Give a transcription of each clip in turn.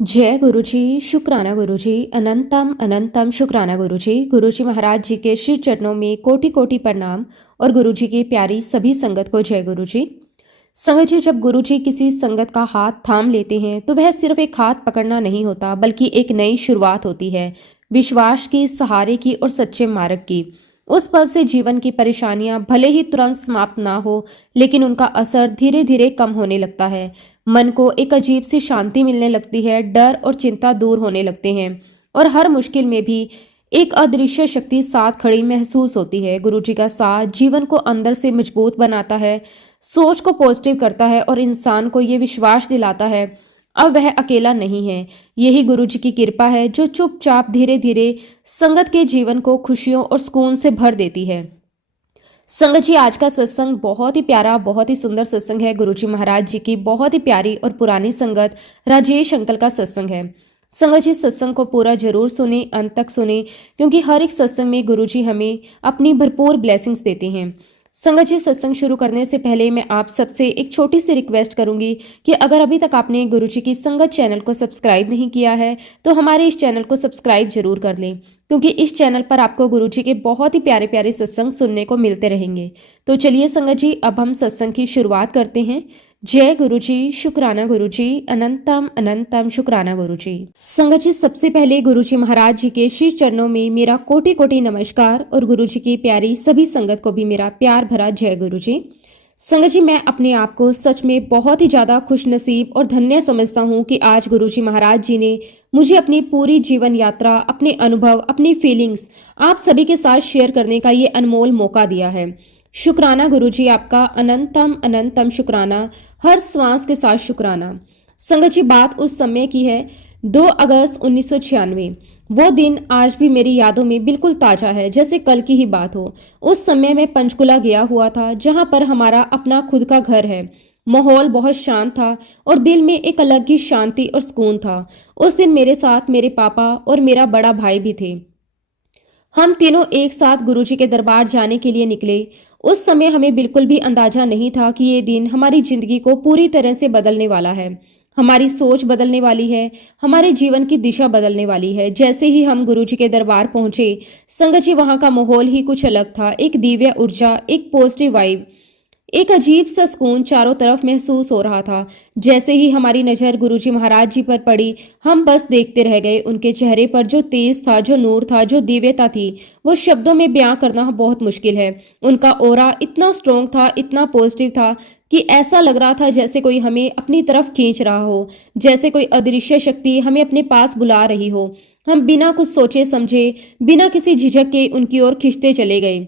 जय गुरुजी, शुक्राना गुरुजी, अनंतम अनंतम शुक्राना गुरुजी। गुरुजी महाराज जी के श्री चरणों में कोटि कोटि प्रणाम और गुरुजी की प्यारी सभी संगत को जय गुरुजी। संगत जी, जब गुरुजी किसी संगत का हाथ थाम लेते हैं तो वह सिर्फ एक हाथ पकड़ना नहीं होता, बल्कि एक नई शुरुआत होती है, विश्वास की, सहारे की और सच्चे मार्ग की। उस पल से जीवन की परेशानियां भले ही तुरंत समाप्त ना हो, लेकिन उनका असर धीरे धीरे कम होने लगता है। मन को एक अजीब सी शांति मिलने लगती है, डर और चिंता दूर होने लगते हैं और हर मुश्किल में भी एक अदृश्य शक्ति साथ खड़ी महसूस होती है। गुरुजी का साथ जीवन को अंदर से मजबूत बनाता है, सोच को पॉजिटिव करता है और इंसान को ये विश्वास दिलाता है अब वह अकेला नहीं है। यही गुरुजी की कृपा है जो चुपचाप धीरे धीरे संगत के जीवन को खुशियों और सुकून से भर देती है। संगत जी, आज का सत्संग बहुत ही प्यारा, बहुत ही सुंदर सत्संग है। गुरुजी महाराज जी की बहुत ही प्यारी और पुरानी संगत राजेश अंकल का सत्संग है। संगत जी, सत्संग को पूरा जरूर सुने, अंत तक सुने, क्योंकि हर एक सत्संग में गुरुजी हमें अपनी भरपूर ब्लेसिंग्स देते हैं। संगत जी, सत्संग शुरू करने से पहले मैं आप सबसे एक छोटी सी रिक्वेस्ट करूंगी कि अगर अभी तक आपने गुरुजी की संगत चैनल को सब्सक्राइब नहीं किया है तो हमारे इस चैनल को सब्सक्राइब जरूर कर लें, क्योंकि इस चैनल पर आपको गुरुजी के बहुत ही प्यारे प्यारे सत्संग सुनने को मिलते रहेंगे। तो चलिए संगत जी, अब हम सत्संग की शुरुआत करते हैं। जय गुरुजी, शुक्राना गुरुजी, अनंतम अनंतम शुक्राना गुरुजी। संगत जी, सबसे पहले गुरुजी महाराज जी के श्री चरणों में मेरा कोटि कोटि नमस्कार और गुरुजी की प्यारी सभी संगत को भी मेरा प्यार भरा जय गुरुजी। संगत जी, मैं अपने आप को सच में बहुत ही ज़्यादा खुशनसीब और धन्य समझता हूँ कि आज गुरुजी महाराज जी ने मुझे अपनी पूरी जीवन यात्रा, अपने अनुभव, अपनी फीलिंग्स आप सभी के साथ शेयर करने का ये अनमोल मौका दिया है। शुक्राना गुरुजी, आपका अनंतम अनंतम शुक्राना, हर श्वास के साथ शुक्राना। संगत जी, बात उस समय की है 2 अगस्त 1996। वो दिन आज भी मेरी यादों में बिल्कुल ताजा है, जैसे कल की ही बात हो। उस समय मैं पंचकुला गया हुआ था, जहां पर हमारा अपना खुद का घर है। माहौल बहुत शांत था और दिल में एक अलग ही शांति और सुकून था। उस दिन मेरे साथ मेरे पापा और मेरा बड़ा भाई भी थे। हम तीनों एक साथ गुरुजी के दरबार जाने के लिए निकले। उस समय हमें बिल्कुल भी अंदाजा नहीं था कि ये दिन हमारी जिंदगी को पूरी तरह से बदलने वाला है, हमारी सोच बदलने वाली है, हमारे जीवन की दिशा बदलने वाली है। जैसे ही हम गुरुजी के दरबार पहुंचे, संगत जी, वहां का माहौल ही कुछ अलग था। एक दिव्य ऊर्जा, एक पॉजिटिव वाइब, एक अजीब सा सुकून चारों तरफ महसूस हो रहा था। जैसे ही हमारी नज़र गुरुजी महाराज जी पर पड़ी, हम बस देखते रह गए। उनके चेहरे पर जो तेज था, जो नूर था, जो दिव्यता थी, वो शब्दों में बयां करना बहुत मुश्किल है। उनका ऑरा इतना स्ट्रॉन्ग था, इतना पॉजिटिव था कि ऐसा लग रहा था जैसे कोई हमें अपनी तरफ खींच रहा हो, जैसे कोई अदृश्य शक्ति हमें अपने पास बुला रही हो। हम बिना कुछ सोचे समझे, बिना किसी झिझक के उनकी ओर खिंचते चले गए।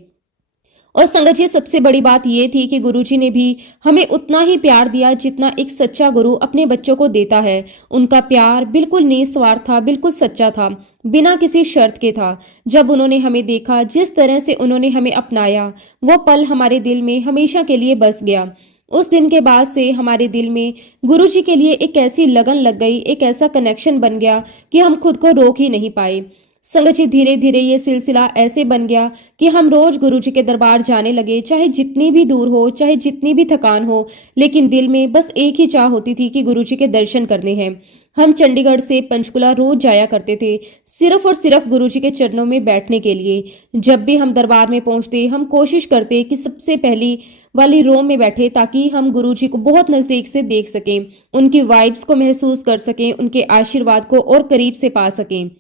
और संगत जी, सबसे बड़ी बात यह थी कि गुरुजी ने भी हमें उतना ही प्यार दिया जितना एक सच्चा गुरु अपने बच्चों को देता है। उनका प्यार बिल्कुल निस्वार्थ था, बिल्कुल सच्चा था, बिना किसी शर्त के था। जब उन्होंने हमें देखा, जिस तरह से उन्होंने हमें अपनाया, वो पल हमारे दिल में हमेशा के लिए बस गया। उस दिन के बाद से हमारे दिल में गुरुजी के लिए एक ऐसी लगन लग गई, एक ऐसा कनेक्शन बन गया कि हम खुद को रोक ही नहीं पाए। संगत जी, धीरे धीरे ये सिलसिला ऐसे बन गया कि हम रोज गुरुजी के दरबार जाने लगे, चाहे जितनी भी दूर हो, चाहे जितनी भी थकान हो, लेकिन दिल में बस एक ही चाह होती थी कि गुरुजी के दर्शन करने हैं। हम चंडीगढ़ से पंचकुला रोज जाया करते थे, सिर्फ और सिर्फ गुरुजी के चरणों में बैठने के लिए। जब भी हम दरबार में पहुंचते, हम कोशिश करते कि सबसे पहली वाली रो में बैठे, ताकि हम गुरुजी को बहुत नजदीक से देख सकें, उनकी वाइब्स को महसूस कर सकें, उनके आशीर्वाद को और करीब से पा सकें।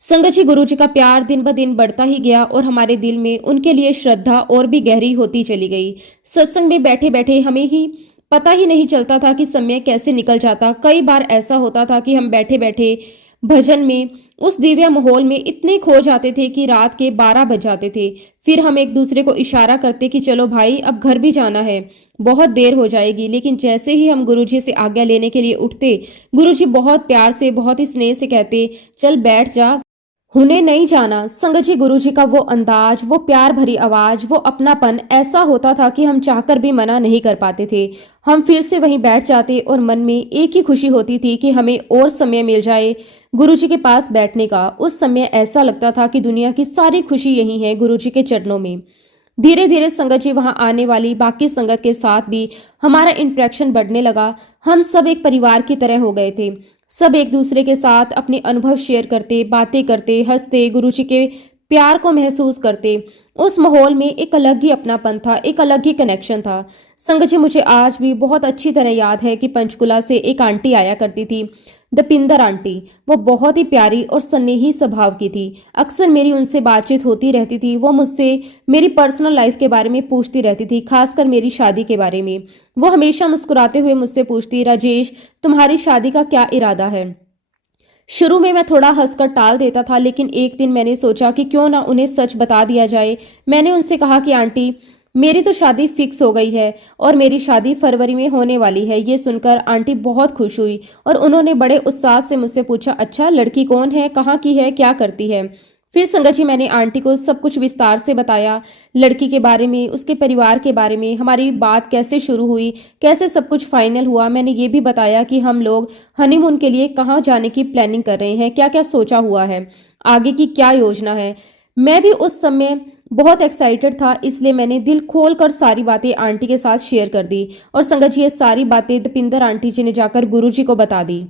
संगत जी, गुरुजी का प्यार दिन ब दिन बढ़ता ही गया और हमारे दिल में उनके लिए श्रद्धा और भी गहरी होती चली गई। सत्संग में बैठे बैठे हमें ही पता ही नहीं चलता था कि समय कैसे निकल जाता। कई बार ऐसा होता था कि हम बैठे बैठे भजन में, उस दिव्य माहौल में इतने खो जाते थे कि रात के 12 बज जाते थे। फिर हम एक दूसरे को इशारा करते कि चलो भाई, अब घर भी जाना है, बहुत देर हो जाएगी। लेकिन जैसे ही हम गुरुजी से आज्ञा लेने के लिए उठते, गुरुजी बहुत प्यार से, बहुत ही स्नेह से कहते, चल बैठ जा, उन्हें नहीं जाना। संगत जी, गुरुजी का वो अंदाज, वो प्यार भरी आवाज, वो अपनापन ऐसा होता था कि हम चाहकर भी मना नहीं कर पाते थे। हम फिर से वहीं बैठ जाते और मन में एक ही खुशी होती थी कि हमें और समय मिल जाए गुरुजी के पास बैठने का। उस समय ऐसा लगता था कि दुनिया की सारी खुशी यही है, गुरुजी के चरणों में। धीरे धीरे संगत जी, वहां आने वाली बाकी संगत के साथ भी हमारा इंटरेक्शन बढ़ने लगा। हम सब एक परिवार की तरह हो गए थे। सब एक दूसरे के साथ अपने अनुभव शेयर करते, बातें करते, हंसते, गुरुजी के प्यार को महसूस करते। उस माहौल में एक अलग ही अपनापन था, एक अलग ही कनेक्शन था। संगत जी, मुझे आज भी बहुत अच्छी तरह याद है कि पंचकुला से एक आंटी आया करती थी, दपिंदर आंटी। वो बहुत ही प्यारी और स्नेही स्वभाव की थी। अक्सर मेरी उनसे बातचीत होती रहती थी। वो मुझसे मेरी पर्सनल लाइफ के बारे में पूछती रहती थी, खासकर मेरी शादी के बारे में। वो हमेशा मुस्कुराते हुए मुझसे पूछती, राजेश, तुम्हारी शादी का क्या इरादा है? शुरू में मैं थोड़ा हंसकर टाल देता था, लेकिन एक दिन मैंने सोचा कि क्यों ना उन्हें सच बता दिया जाए। मैंने उनसे कहा कि आंटी, मेरी तो शादी फिक्स हो गई है और मेरी शादी फरवरी में होने वाली है। ये सुनकर आंटी बहुत खुश हुई और उन्होंने बड़े उत्साह से मुझसे पूछा, अच्छा, लड़की कौन है, कहाँ की है, क्या करती है? फिर संगत जी, मैंने आंटी को सब कुछ विस्तार से बताया, लड़की के बारे में, उसके परिवार के बारे में, हमारी बात कैसे शुरू हुई, कैसे सब कुछ फाइनल हुआ। मैंने ये भी बताया कि हम लोग हनीमून के लिए कहाँ जाने की प्लानिंग कर रहे हैं, क्या क्या सोचा हुआ है, आगे की क्या योजना है। मैं भी उस समय बहुत एक्साइटेड था, इसलिए मैंने दिल खोल कर सारी बातें आंटी के साथ शेयर कर दी। और संगत जी, ये सारी बातें दीपिंदर आंटी जी ने जाकर गुरुजी को बता दी।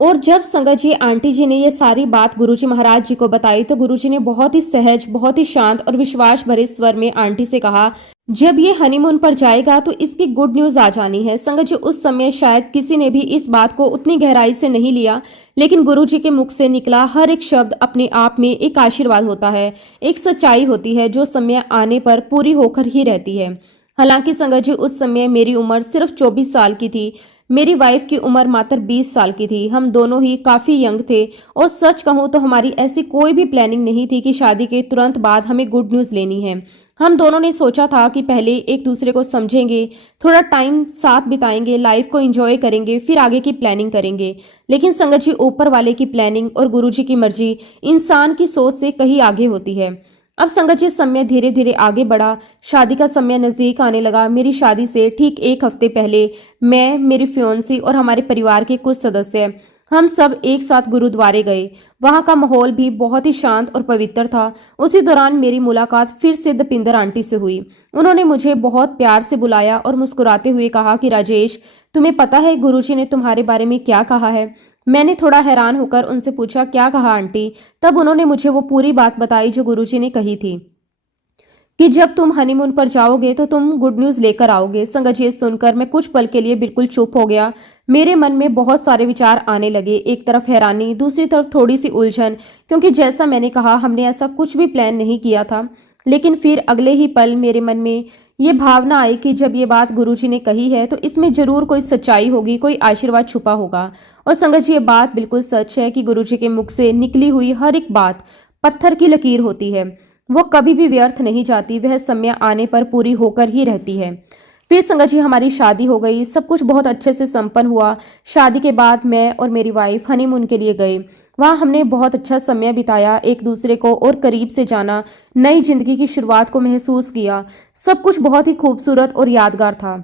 और जब संगत जी, आंटी जी ने ये सारी बात गुरुजी महाराज जी को बताई, तो गुरुजी ने बहुत ही सहज, बहुत ही शांत और विश्वास भरे स्वर में आंटी से कहा, जब ये हनीमून पर जाएगा तो इसकी गुड न्यूज आ जानी है। संगत जी, उस समय शायद किसी ने भी इस बात को उतनी गहराई से नहीं लिया, लेकिन गुरुजी के मुख से निकला हर एक शब्द अपने आप में एक आशीर्वाद होता है, एक सच्चाई होती है जो समय आने पर पूरी होकर ही रहती है। हालांकि संगत जी, उस समय मेरी उम्र सिर्फ 24 साल की थी। मेरी वाइफ की उम्र मात्र 20 साल की थी। हम दोनों ही काफ़ी यंग थे और सच कहूँ तो हमारी ऐसी कोई भी प्लानिंग नहीं थी कि शादी के तुरंत बाद हमें गुड न्यूज़ लेनी है। हम दोनों ने सोचा था कि पहले एक दूसरे को समझेंगे, थोड़ा टाइम साथ बिताएंगे, लाइफ को एंजॉय करेंगे, फिर आगे की प्लानिंग करेंगे। लेकिन संगत जी, ऊपर वाले की प्लानिंग और गुरुजी की मर्जी इंसान की सोच से कहीं आगे होती है। अब संगत जी, समय धीरे धीरे आगे बढ़ा। शादी का समय नज़दीक आने लगा। मेरी शादी से ठीक एक हफ्ते पहले मैं, मेरी फियोंसी और हमारे परिवार के कुछ सदस्य, हम सब एक साथ गुरुद्वारे गए। वहाँ का माहौल भी बहुत ही शांत और पवित्र था। उसी दौरान मेरी मुलाकात फिर से दपिंदर आंटी से हुई। उन्होंने मुझे बहुत प्यार से बुलाया और मुस्कुराते हुए कहा कि राजेश, तुम्हें पता है गुरुजी ने तुम्हारे बारे में क्या कहा है? मैंने थोड़ा हैरान होकर उनसे पूछा, क्या कहा आंटी? तब उन्होंने मुझे वो पूरी बात बताई जो गुरुजी ने कही थी कि जब तुम हनीमून पर जाओगे तो तुम गुड न्यूज़ लेकर आओगे। संगत जी, सुनकर मैं कुछ पल के लिए बिल्कुल चुप हो गया। मेरे मन में बहुत सारे विचार आने लगे। एक तरफ हैरानी, दूसरी तरफ थोड़ी सी उलझन, क्योंकि जैसा मैंने कहा, हमने ऐसा कुछ भी प्लान नहीं किया था। लेकिन फिर अगले ही पल मेरे मन में ये भावना आई कि जब ये बात गुरुजी ने कही है तो इसमें जरूर कोई सच्चाई होगी, कोई आशीर्वाद छुपा होगा। और संगत जी, ये बात बिल्कुल सच है कि गुरुजी के मुख से निकली हुई हर एक बात पत्थर की लकीर होती है। वो कभी भी व्यर्थ नहीं जाती, वह समय आने पर पूरी होकर ही रहती है। फिर संगत जी, हमारी शादी हो गई। सब कुछ बहुत अच्छे से संपन्न हुआ। शादी के बाद मैं और मेरी वाइफ हनीमून के लिए गए। वहाँ हमने बहुत अच्छा समय बिताया, एक दूसरे को और करीब से जाना, नई जिंदगी की शुरुआत को महसूस किया। सब कुछ बहुत ही खूबसूरत और यादगार था।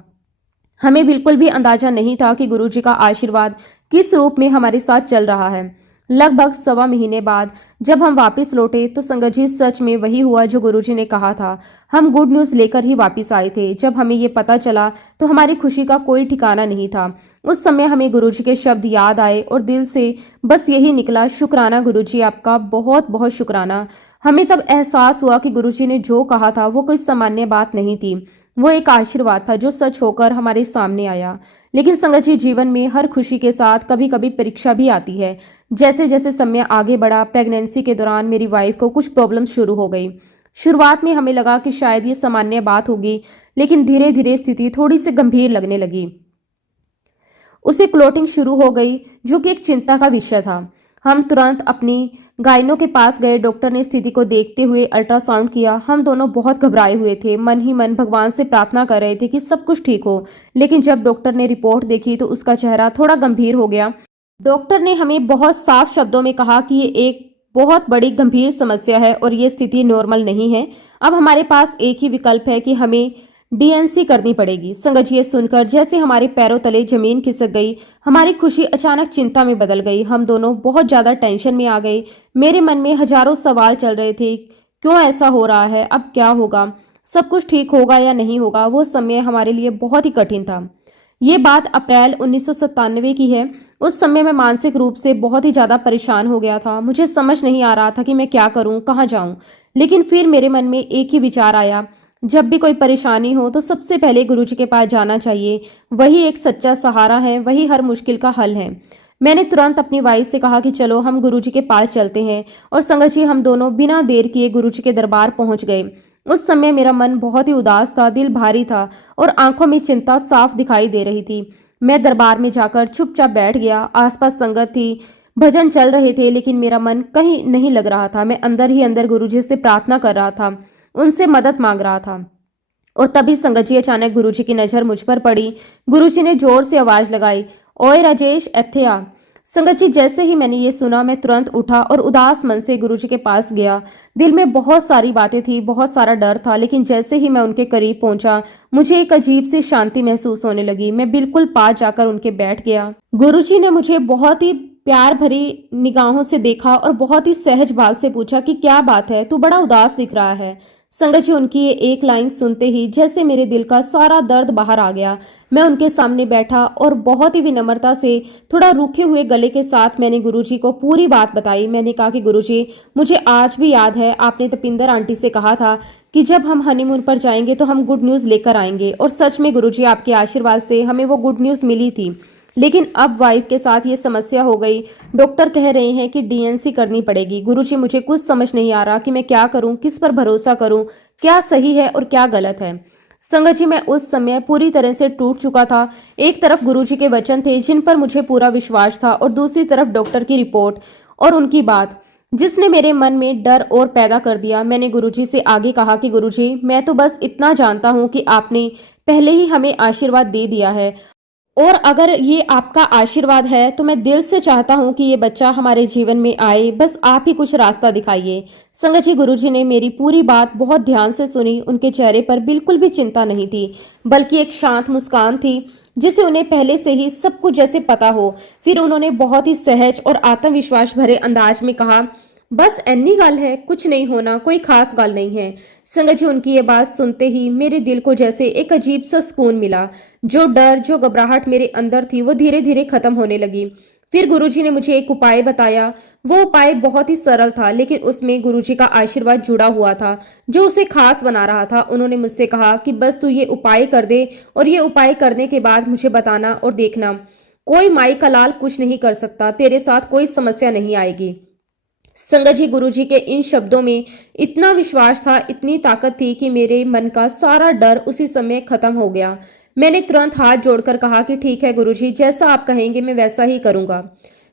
हमें बिल्कुल भी अंदाजा नहीं था कि गुरुजी का आशीर्वाद किस रूप में हमारे साथ चल रहा है। लगभग 1.25 महीने बाद जब हम वापस लौटे तो संगत जी, सच में वही हुआ जो गुरुजी ने कहा था। हम गुड न्यूज़ लेकर ही वापस आए थे। जब हमें ये पता चला तो हमारी खुशी का कोई ठिकाना नहीं था। उस समय हमें गुरुजी के शब्द याद आए और दिल से बस यही निकला, शुक्राना गुरुजी, आपका बहुत बहुत शुक्राना। हमें तब एहसास हुआ कि गुरुजी ने जो कहा था वो कोई सामान्य बात नहीं थी, वो एक आशीर्वाद था जो सच होकर हमारे सामने आया। लेकिन संगत जी, जीवन में हर खुशी के साथ कभी कभी परीक्षा भी आती है। जैसे जैसे समय आगे बढ़ा, प्रेगनेंसी के दौरान मेरी वाइफ को कुछ प्रॉब्लम शुरू हो गई। शुरुआत में हमें लगा कि शायद ये सामान्य बात होगी, लेकिन धीरे धीरे स्थिति थोड़ी सी गंभीर लगने लगी। उसे क्लोटिंग शुरू हो गई, जो कि एक चिंता का विषय था। हम तुरंत अपनी गायनों के पास गए। डॉक्टर ने स्थिति को देखते हुए अल्ट्रासाउंड किया। हम दोनों बहुत घबराए हुए थे, मन ही मन भगवान से प्रार्थना कर रहे थे कि सब कुछ ठीक हो। लेकिन जब डॉक्टर ने रिपोर्ट देखी तो उसका चेहरा थोड़ा गंभीर हो गया। डॉक्टर ने हमें बहुत साफ शब्दों में कहा कि ये एक बहुत बड़ी गंभीर समस्या है और ये स्थिति नॉर्मल नहीं है। अब हमारे पास एक ही विकल्प है कि हमें डीएनसी करनी पड़ेगी। संगत जी, ये सुनकर जैसे हमारे पैरों तले जमीन खिसक गई। हमारी खुशी अचानक चिंता में बदल गई। हम दोनों बहुत ज्यादा टेंशन में आ गए। मेरे मन में हजारों सवाल चल रहे थे। क्यों ऐसा हो रहा है? अब क्या होगा? सब कुछ ठीक होगा या नहीं होगा? वो समय हमारे लिए बहुत ही कठिन था। ये बात अप्रैल 1997 की है। उस समय मैं मानसिक रूप से बहुत ही ज़्यादा परेशान हो गया था। मुझे समझ नहीं आ रहा था कि मैं क्या करूं, कहाँ जाऊं। लेकिन फिर मेरे मन में एक ही विचार आया, जब भी कोई परेशानी हो तो सबसे पहले गुरुजी के पास जाना चाहिए। वही एक सच्चा सहारा है, वही हर मुश्किल का हल है। मैंने तुरंत अपनी वाइफ से कहा कि चलो हम गुरुजी के पास चलते हैं, और संगत जी हम दोनों बिना देर किए गुरुजी के दरबार पहुंच गए। उस समय मेरा मन बहुत ही उदास था, दिल भारी था और आंखों में चिंता साफ दिखाई दे रही थी। मैं दरबार में जाकर चुपचाप बैठ गया। आसपास संगत थी, भजन चल रहे थे, लेकिन मेरा मन कहीं नहीं लग रहा था। मैं अंदर ही अंदर गुरुजी से प्रार्थना कर रहा था, उनसे मदद मांग रहा था। और तभी संगत जी अचानक गुरुजी की नजर मुझ पर पड़ी। गुरुजी ने जोर से आवाज लगाई, ओए राजेश, इत्थे आ। संगत जी जैसे ही मैंने ये सुना, मैं तुरंत उठा और उदास मन से गुरुजी के पास गया। दिल में बहुत सारी बातें थी, बहुत सारा डर था, लेकिन जैसे ही मैं उनके करीब पहुंचा, मुझे एक अजीब सी शांति महसूस होने लगी। मैं बिल्कुल पास जाकर उनके बैठ गया। गुरुजी ने मुझे बहुत ही प्यार भरी निगाहों से देखा और बहुत ही सहज भाव से पूछा कि क्या बात है, तू बड़ा उदास दिख रहा है। संगत जी उनकी ये एक लाइन सुनते ही जैसे मेरे दिल का सारा दर्द बाहर आ गया। मैं उनके सामने बैठा और बहुत ही विनम्रता से, थोड़ा रूखे हुए गले के साथ मैंने गुरुजी को पूरी बात बताई। मैंने कहा कि गुरुजी, मुझे आज भी याद है आपने तपिंदर आंटी से कहा था कि जब हम हनीमून पर जाएंगे तो हम गुड न्यूज़ लेकर आएंगे, और सच में गुरुजी आपके आशीर्वाद से हमें वो गुड न्यूज़ मिली थी। लेकिन अब वाइफ के साथ ये समस्या हो गई। डॉक्टर कह रहे हैं कि डीएनसी करनी पड़ेगी। गुरुजी मुझे कुछ समझ नहीं आ रहा कि मैं क्या करूं, किस पर भरोसा करूं, क्या सही है और क्या गलत है। संगत जी मैं उस समय पूरी तरह से टूट चुका था। एक तरफ गुरुजी के वचन थे जिन पर मुझे पूरा विश्वास था, और दूसरी तरफ डॉक्टर की रिपोर्ट और उनकी बात, जिसने मेरे मन में डर और पैदा कर दिया। मैंने गुरुजी से आगे कहा कि गुरुजी, मैं तो बस इतना जानता हूं कि आपने पहले ही हमें आशीर्वाद दे दिया है, और अगर ये आपका आशीर्वाद है तो मैं दिल से चाहता हूँ कि ये बच्चा हमारे जीवन में आए, बस आप ही कुछ रास्ता दिखाइए। संगत जी गुरुजी ने मेरी पूरी बात बहुत ध्यान से सुनी। उनके चेहरे पर बिल्कुल भी चिंता नहीं थी, बल्कि एक शांत मुस्कान थी, जिसे उन्हें पहले से ही सब कुछ जैसे पता हो। फिर उन्होंने बहुत ही सहज और आत्मविश्वास भरे अंदाज में कहा, बस एनी गल है, कुछ नहीं होना, कोई खास गल नहीं है। संगत जी उनकी ये बात सुनते ही मेरे दिल को जैसे एक अजीब सा सुकून मिला। जो डर, जो घबराहट मेरे अंदर थी, वो धीरे धीरे खत्म होने लगी। फिर गुरुजी ने मुझे एक उपाय बताया। वो उपाय बहुत ही सरल था, लेकिन उसमें गुरुजी का आशीर्वाद जुड़ा हुआ था, जो उसे खास बना रहा था। उन्होंने मुझसे कहा कि बस तू ये उपाय कर दे, और ये उपाय करने के बाद मुझे बताना, और देखना कोई माई का लाल कुछ नहीं कर सकता, तेरे साथ कोई समस्या नहीं आएगी। संगत जी गुरुजी के इन शब्दों में इतना विश्वास था, इतनी ताकत थी कि मेरे मन का सारा डर उसी समय खत्म हो गया। मैंने तुरंत हाथ जोड़कर कहा कि ठीक है गुरुजी, जैसा आप कहेंगे मैं वैसा ही करूंगा।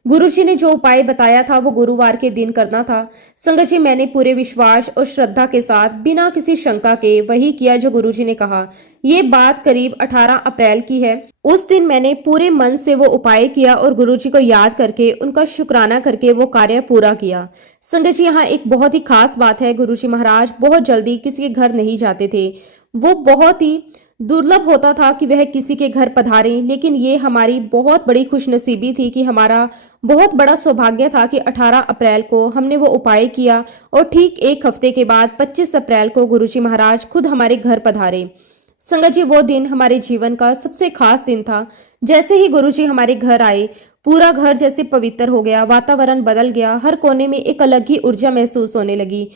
गुरुजी ने जो उपाय बताया था वो गुरुवार के दिन करना था। संगत जी मैंने पूरे विश्वास और श्रद्धा के साथ, बिना किसी शंका के वही किया जो गुरुजी ने कहा। ये बात करीब 18 अप्रैल की है। उस दिन मैंने पूरे मन से वो उपाय किया और गुरुजी को याद करके, उनका शुक्राना करके वो कार्य पूरा किया। संगत जी यहाँ एक बहुत ही खास बात है, गुरुजी महाराज बहुत जल्दी किसी के घर नहीं जाते थे। वो बहुत ही दुर्लभ होता था कि वह किसी के घर पधारें, लेकिन ये हमारी बहुत बड़ी खुशनसीबी थी कि हमारा बहुत बड़ा सौभाग्य था कि 18 अप्रैल को हमने वो उपाय किया, और ठीक एक हफ्ते के बाद 25 अप्रैल को गुरुजी महाराज खुद हमारे घर पधारे। संगत जी वो दिन हमारे जीवन का सबसे खास दिन था। जैसे ही गुरुजी हमारे घर आए, पूरा घर जैसे पवित्र हो गया, वातावरण बदल गया, हर कोने में एक अलग ही ऊर्जा महसूस होने लगी।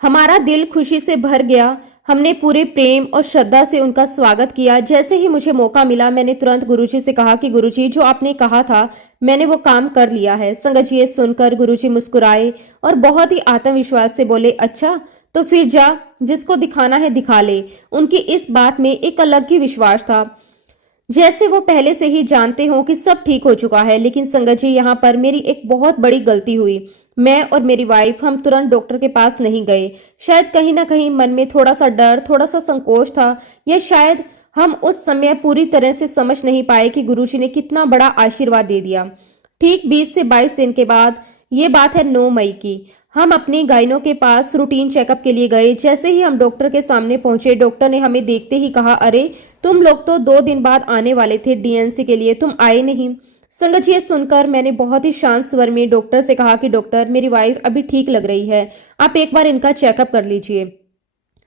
हमारा दिल खुशी से भर गया। हमने पूरे प्रेम और श्रद्धा से उनका स्वागत किया। जैसे ही मुझे मौका मिला, मैंने तुरंत गुरुजी से कहा कि गुरुजी, जो आपने कहा था मैंने वो काम कर लिया है। संगत जी ये सुनकर गुरुजी मुस्कुराए और बहुत ही आत्मविश्वास से बोले, अच्छा तो फिर जा, जिसको दिखाना है दिखा ले। उनकी इस बात में एक अलग ही विश्वास था, जैसे वो पहले से ही जानते हो कि सब ठीक हो चुका है। लेकिन संगत जी यहाँ पर मेरी एक बहुत बड़ी गलती हुई। मैं और मेरी वाइफ हम तुरंत डॉक्टर के पास नहीं गए। शायद कहीं ना कहीं मन में थोड़ा सा डर, थोड़ा सा संकोच था, या शायद हम उस समय पूरी तरह से समझ नहीं पाए कि गुरुजी ने कितना बड़ा आशीर्वाद दे दिया। ठीक 20 से 22 दिन के बाद, ये बात है 9 मई की, हम अपने गाइनों के पास रूटीन चेकअप के लिए गए। जैसे ही हम डॉक्टर के सामने पहुंचे, डॉक्टर ने हमें देखते ही कहा, अरे तुम लोग तो 2 दिन बाद आने वाले थे डीएनसी के लिए, तुम आए नहीं। संगत जी ये सुनकर मैंने बहुत ही शांत स्वर में डॉक्टर से कहा कि डॉक्टर, मेरी वाइफ अभी ठीक लग रही है, आप एक बार इनका चेकअप कर लीजिए।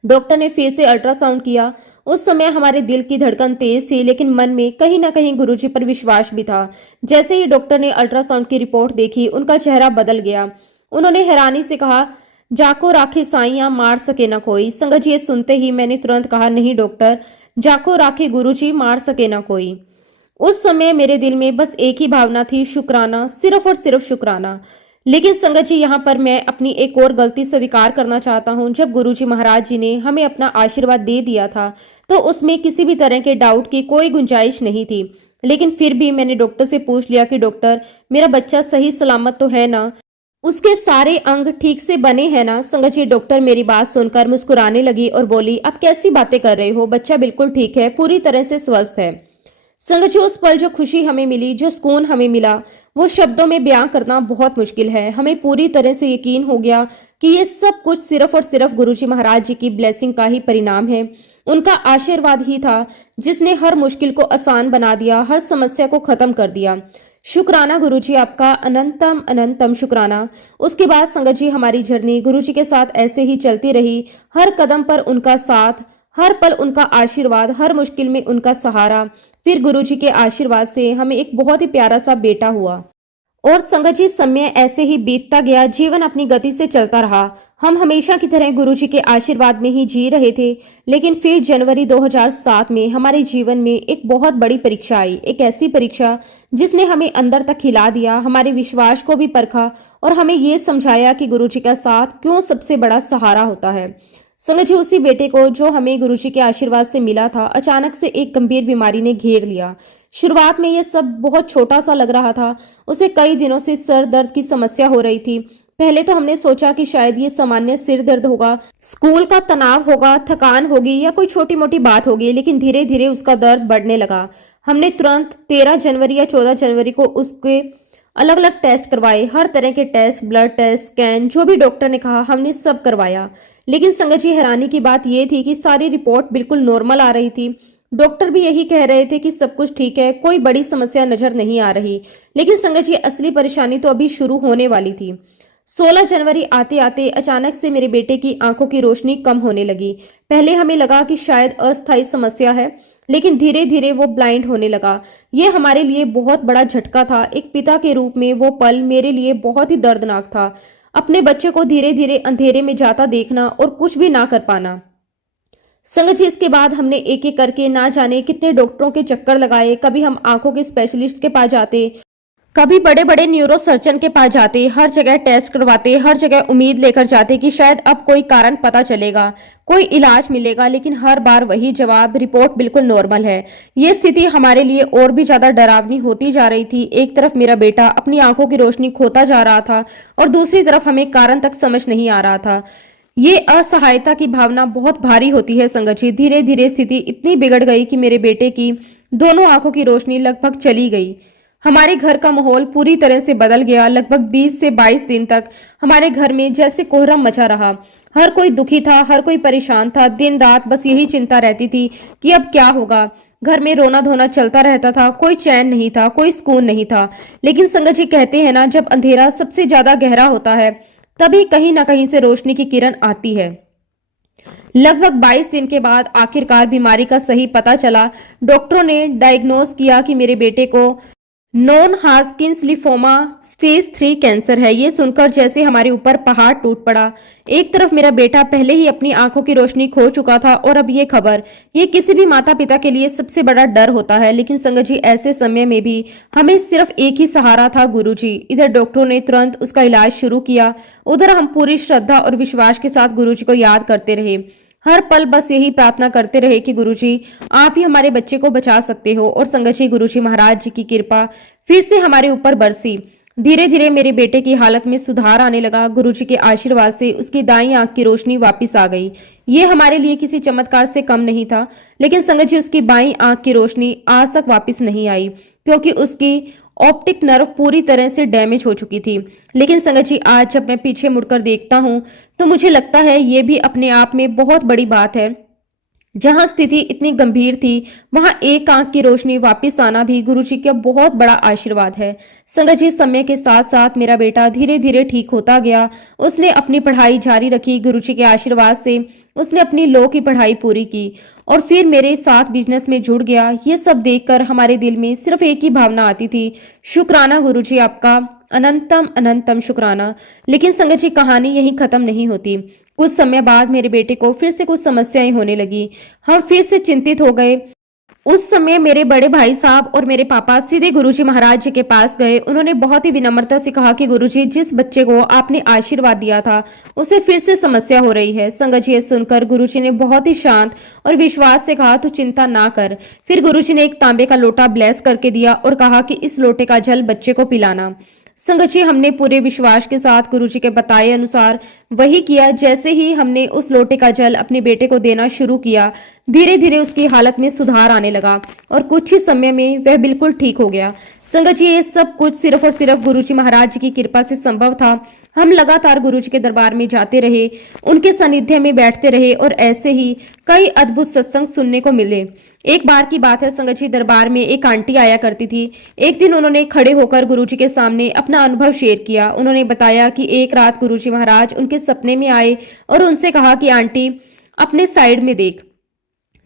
डॉक्टर ने फिर से अल्ट्रासाउंड किया। उस समय हमारे दिल की धड़कन तेज थी, लेकिन मन में कहीं ना कहीं गुरुजी पर विश्वास भी था। जैसे ही डॉक्टर ने अल्ट्रासाउंड की रिपोर्ट देखी, उनका चेहरा बदल गया। उन्होंने हैरानी से कहा, जाको राखे साइयां मार सके ना कोई। संगत जी, ये सुनते ही मैंने तुरंत कहा, नहीं डॉक्टर, जाको राखे गुरुजी मार सके ना कोई। उस समय मेरे दिल में बस एक ही भावना थी, शुक्राना, सिर्फ और सिर्फ शुक्राना। लेकिन संगत जी, यहाँ पर मैं अपनी एक और गलती स्वीकार करना चाहता हूँ। जब गुरुजी महाराज जी ने हमें अपना आशीर्वाद दे दिया था, तो उसमें किसी भी तरह के डाउट की कोई गुंजाइश नहीं थी। लेकिन फिर भी मैंने डॉक्टर से पूछ लिया कि डॉक्टर, मेरा बच्चा सही सलामत तो है ना, उसके सारे अंग ठीक से बने हैं ना। संगत जी, डॉक्टर मेरी बात सुनकर मुस्कुराने लगी और बोली, आप कैसी बातें कर रहे हो, बच्चा बिल्कुल ठीक है, पूरी तरह से स्वस्थ है। संगत जी, उस पल जो खुशी हमें मिली, जो सुकून हमें मिला, वो शब्दों में बयां करना बहुत मुश्किल है। हमें पूरी तरह से यकीन हो गया कि ये सब कुछ सिर्फ और सिर्फ गुरुजी महाराज जी की ब्लेसिंग का ही परिणाम है। उनका आशीर्वाद ही था जिसने हर मुश्किल को आसान बना दिया, हर समस्या को खत्म कर दिया। शुक्राना गुरुजी, आपका अनंतम अनंतम शुक्राना। उसके बाद संगत जी, हमारी जर्नी गुरुजी के साथ ऐसे ही चलती रही। हर कदम पर उनका साथ, हर पल उनका आशीर्वाद, हर मुश्किल में उनका सहारा। फिर गुरुजी के आशीर्वाद से हमें एक बहुत ही प्यारा सा बेटा हुआ। और संगत जी, समय ऐसे ही बीतता गया, जीवन अपनी गति से चलता रहा। हम हमेशा की तरह गुरुजी के आशीर्वाद में ही जी रहे थे। लेकिन फिर जनवरी 2007 में हमारे जीवन में एक बहुत बड़ी परीक्षा आई। एक ऐसी परीक्षा जिसने हमें अंदर तक हिला दिया, हमारे विश्वास को भी परखा और हमें ये समझाया कि गुरुजी का साथ क्यों सबसे बड़ा सहारा होता है। संगत जी, उसी बेटे को जो हमें गुरुजी के आशीर्वाद से मिला था, अचानक से एक गंभीर बीमारी ने घेर लिया। शुरुआत में ये सब बहुत छोटा सा लग रहा था। उसे कई दिनों से सर दर्द की समस्या हो रही थी। पहले तो हमने सोचा कि शायद ये सामान्य सिर दर्द होगा, स्कूल का तनाव होगा, थकान होगी या कोई छोटी मोटी बात होगी। लेकिन धीरे धीरे उसका दर्द बढ़ने लगा। हमने तुरंत 13 जनवरी या 14 जनवरी को उसके अलग अलग टेस्ट करवाए। हर तरह के टेस्ट, ब्लड टेस्ट, स्कैन, जो भी डॉक्टर ने कहा हमने सब करवाया। लेकिन संगत जी, हैरानी की बात यह थी कि सारी रिपोर्ट बिल्कुल नॉर्मल आ रही थी। डॉक्टर भी यही कह रहे थे कि सब कुछ ठीक है, कोई बड़ी समस्या नजर नहीं आ रही। लेकिन संगत जी, असली परेशानी तो अभी शुरू होने वाली थी। 16 जनवरी आते आते अचानक से मेरे बेटे की आंखों की रोशनी कम होने लगी। पहले हमें लगा कि शायद अस्थायी समस्या है, लेकिन धीरे धीरे वो ब्लाइंड होने लगा। ये हमारे लिए बहुत बड़ा झटका था। एक पिता के रूप में वो पल मेरे लिए बहुत ही दर्दनाक था। अपने बच्चे को धीरे धीरे अंधेरे में जाता देखना और कुछ भी ना कर पाना। संगत जी, इसके बाद हमने एक एक करके ना जाने कितने डॉक्टरों के चक्कर लगाए। कभी हम आंखों के स्पेशलिस्ट के पास जाते, कभी बड़े बड़े न्यूरो सर्जन के पास जाते, हर जगह टेस्ट करवाते, हर जगह उम्मीद लेकर जाते कि शायद अब कोई कारण पता चलेगा, कोई इलाज मिलेगा। लेकिन हर बार वही जवाब, रिपोर्ट बिल्कुल नॉर्मल है। ये स्थिति हमारे लिए और भी ज्यादा डरावनी होती जा रही थी। एक तरफ मेरा बेटा अपनी आंखों की रोशनी खोता जा रहा था और दूसरी तरफ हमें कारण तक समझ नहीं आ रहा था। ये असहायता की भावना बहुत भारी होती है संगत जी। धीरे धीरे स्थिति इतनी बिगड़ गई कि मेरे बेटे की दोनों आंखों की रोशनी लगभग चली गई। हमारे घर का माहौल पूरी तरह से बदल गया। लगभग 20 से 22 दिन तक हमारे घर में जैसे कोहराम मचा रहा। हर कोई दुखी था, हर कोई परेशान था। दिन रात बस यही चिंता रहती थी कि अब क्या होगा। घर में रोना धोना चलता रहता था, कोई चैन नहीं था, कोई सुकून नहीं था। लेकिन संगत जी, कहते हैं ना, जब अंधेरा सबसे ज्यादा गहरा होता है तभी कहीं ना कहीं से रोशनी की किरण आती है। लगभग 22 दिन के बाद आखिरकार बीमारी का सही पता चला। डॉक्टरों ने डायग्नोज किया कि मेरे बेटे को नॉन हास्किन्स लिफोमा स्टेज 3 कैंसर है। ये सुनकर जैसे हमारे ऊपर पहाड़ टूट पड़ा। एक तरफ मेरा बेटा पहले ही अपनी आंखों की रोशनी खो चुका था और अब ये खबर, ये किसी भी माता पिता के लिए सबसे बड़ा डर होता है। लेकिन संगत जी, ऐसे समय में भी हमें सिर्फ एक ही सहारा था, गुरुजी। इधर डॉक्टरों ने तुरंत उसका इलाज शुरू किया, उधर हम पूरी श्रद्धा और विश्वास के साथ गुरुजी को याद करते रहे। हर पल बस यही प्रार्थना करते रहे कि गुरुजी, आप ही हमारे बच्चे को बचा सकते हो। और संगत जी, गुरुजी महाराज जी की कृपा फिर से हमारे ऊपर बरसी। धीरे धीरे मेरे बेटे की हालत में सुधार आने लगा। गुरुजी के आशीर्वाद से उसकी दाईं आंख की रोशनी वापस आ गई। ये हमारे लिए किसी चमत्कार से कम नहीं था। लेकिन संगत जी, उसकी बाईं आंख की रोशनी आज तक वापस नहीं आई, क्योंकि उसकी ऑप्टिक नर्व पूरी तरह से डैमेज हो चुकी थी। लेकिन संगत जी, आज जब मैं पीछे मुड़कर देखता हूं तो मुझे लगता है ये भी अपने आप में बहुत बड़ी बात है। जहां स्थिति इतनी गंभीर थी, वहां एक आंख की रोशनी वापस आना भी गुरुजी का बहुत बड़ा आशीर्वाद है। संगत जी, समय के साथ साथ मेरा बेटा धीरे धीरे ठीक होता गया। उसने अपनी पढ़ाई जारी रखी। गुरुजी के आशीर्वाद से उसने अपनी लॉ की पढ़ाई पूरी की और फिर मेरे साथ बिजनेस में जुड़ गया। ये सब देखकर हमारे दिल में सिर्फ एक ही भावना आती थी, शुक्राना गुरुजी आपका, अनंतम अनंतम शुक्राना। लेकिन संगत जी, कहानी यहीं खत्म नहीं होती। कुछ समय बाद मेरे बेटे को फिर से कुछ समस्याएं होने लगी। हम फिर से चिंतित हो गए। उस समय मेरे बड़े भाई साहब और मेरे पापा सीधे गुरुजी महाराज जी के पास गए। उन्होंने बहुत ही विनम्रता से कहा कि गुरुजी, जिस बच्चे को आपने आशीर्वाद दिया था उसे फिर से समस्या हो रही है। संगत जी, ये सुनकर गुरुजी ने बहुत ही शांत और विश्वास से कहा, तू चिंता ना कर। फिर गुरुजी ने एक तांबे का लोटा ब्लेस करके दिया और कहा कि इस लोटे का जल बच्चे को पिलाना। संगत जी, हमने पूरे विश्वास के साथ गुरुजी के बताए अनुसार वही किया। जैसे ही हमने उस लोटे का जल अपने बेटे को देना शुरू किया, धीरे धीरे उसकी हालत में सुधार आने लगा और कुछ ही समय में वह बिल्कुल ठीक हो गया। संगत जी, ये सब कुछ सिर्फ और सिर्फ गुरुजी महाराज जी की कृपा से संभव था। हम लगातार गुरुजी के दरबार में जाते रहे, उनके सानिध्य में बैठते रहे और ऐसे ही कई अद्भुत सत्संग सुनने को मिले। एक बार की बात है संगत जी, दरबार में एक आंटी आया करती थी। एक दिन उन्होंने खड़े होकर गुरुजी के सामने अपना अनुभव शेयर किया। उन्होंने बताया कि एक रात गुरुजी महाराज उनके सपने में आए और उनसे कहा कि आंटी, अपने साइड में देख।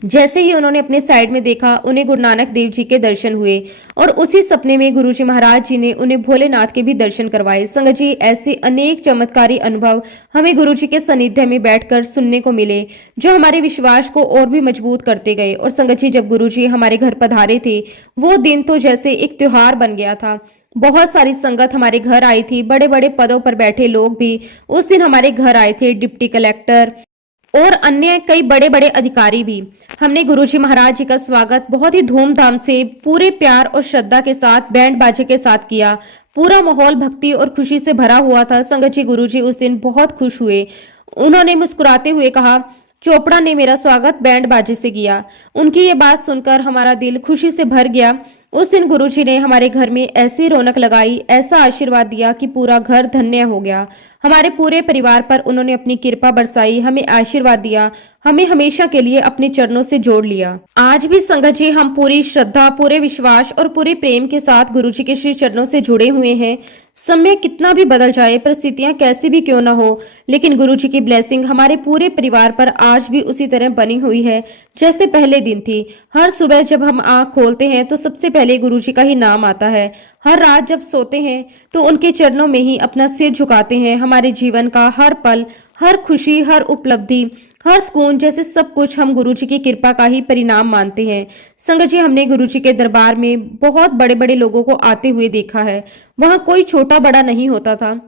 जैसे ही उन्होंने अपने साइड में देखा, उन्हें गुरु नानक देव जी के दर्शन हुए और उसी सपने में गुरुजी महाराज जी ने उन्हें भोलेनाथ के भी दर्शन करवाए। संगत जी, ऐसे अनेक चमत्कारी अनुभव हमें गुरुजी के सानिध्य में बैठकर सुनने को मिले, जो हमारे विश्वास को और भी मजबूत करते गए। और संगत जी, जब गुरुजी हमारे घर पधारे थे, वो दिन तो जैसे एक त्योहार बन गया था। बहुत सारी संगत हमारे घर आई थी। बड़े बड़े पदों पर बैठे लोग भी उस दिन हमारे घर आए थे, डिप्टी कलेक्टर और अन्य कई बड़े बड़े अधिकारी भी। हमने गुरुजी महाराज जी का स्वागत बहुत ही धूमधाम से, पूरे प्यार और श्रद्धा के साथ, बैंड बाजे के साथ किया। पूरा माहौल भक्ति और खुशी से भरा हुआ था। संगत जी, गुरुजी उस दिन बहुत खुश हुए। उन्होंने मुस्कुराते हुए कहा, चोपड़ा ने मेरा स्वागत बैंड बाजे से किया। उनकी ये बात सुनकर हमारा दिल खुशी से भर गया। उस दिन गुरुजी ने हमारे घर में ऐसी रौनक लगाई, ऐसा आशीर्वाद दिया कि पूरा घर धन्य हो गया। हमारे पूरे परिवार पर उन्होंने अपनी कृपा बरसाई, हमें आशीर्वाद दिया, हमें हमेशा के लिए अपने चरणों से जोड़ लिया। आज भी संगत जी, हम पूरी श्रद्धा, पूरे विश्वास और पूरे प्रेम के साथ गुरुजी के श्री चरणों से जुड़े हुए हैं। समय कितना भी बदल जाए, परिस्थितियां कैसी भी क्यों ना हो, लेकिन गुरुजी की ब्लेसिंग हमारे पूरे परिवार पर आज भी उसी तरह बनी हुई है जैसे पहले दिन थी। हर सुबह जब हम आंख खोलते हैं तो सबसे पहले गुरुजी का ही नाम आता है। हर रात जब सोते हैं तो उनके चरणों में ही अपना सिर झुकाते हैं। हमारे जीवन का हर पल, हर खुशी, हर उपलब्धि, हर सुकून, जैसे सब कुछ हम गुरुजी की कृपा का ही परिणाम मानते हैं। संगत जी, हमने गुरुजी के दरबार में बहुत बड़े बड़े लोगों को आते हुए देखा है। वहां कोई छोटा बड़ा नहीं होता था,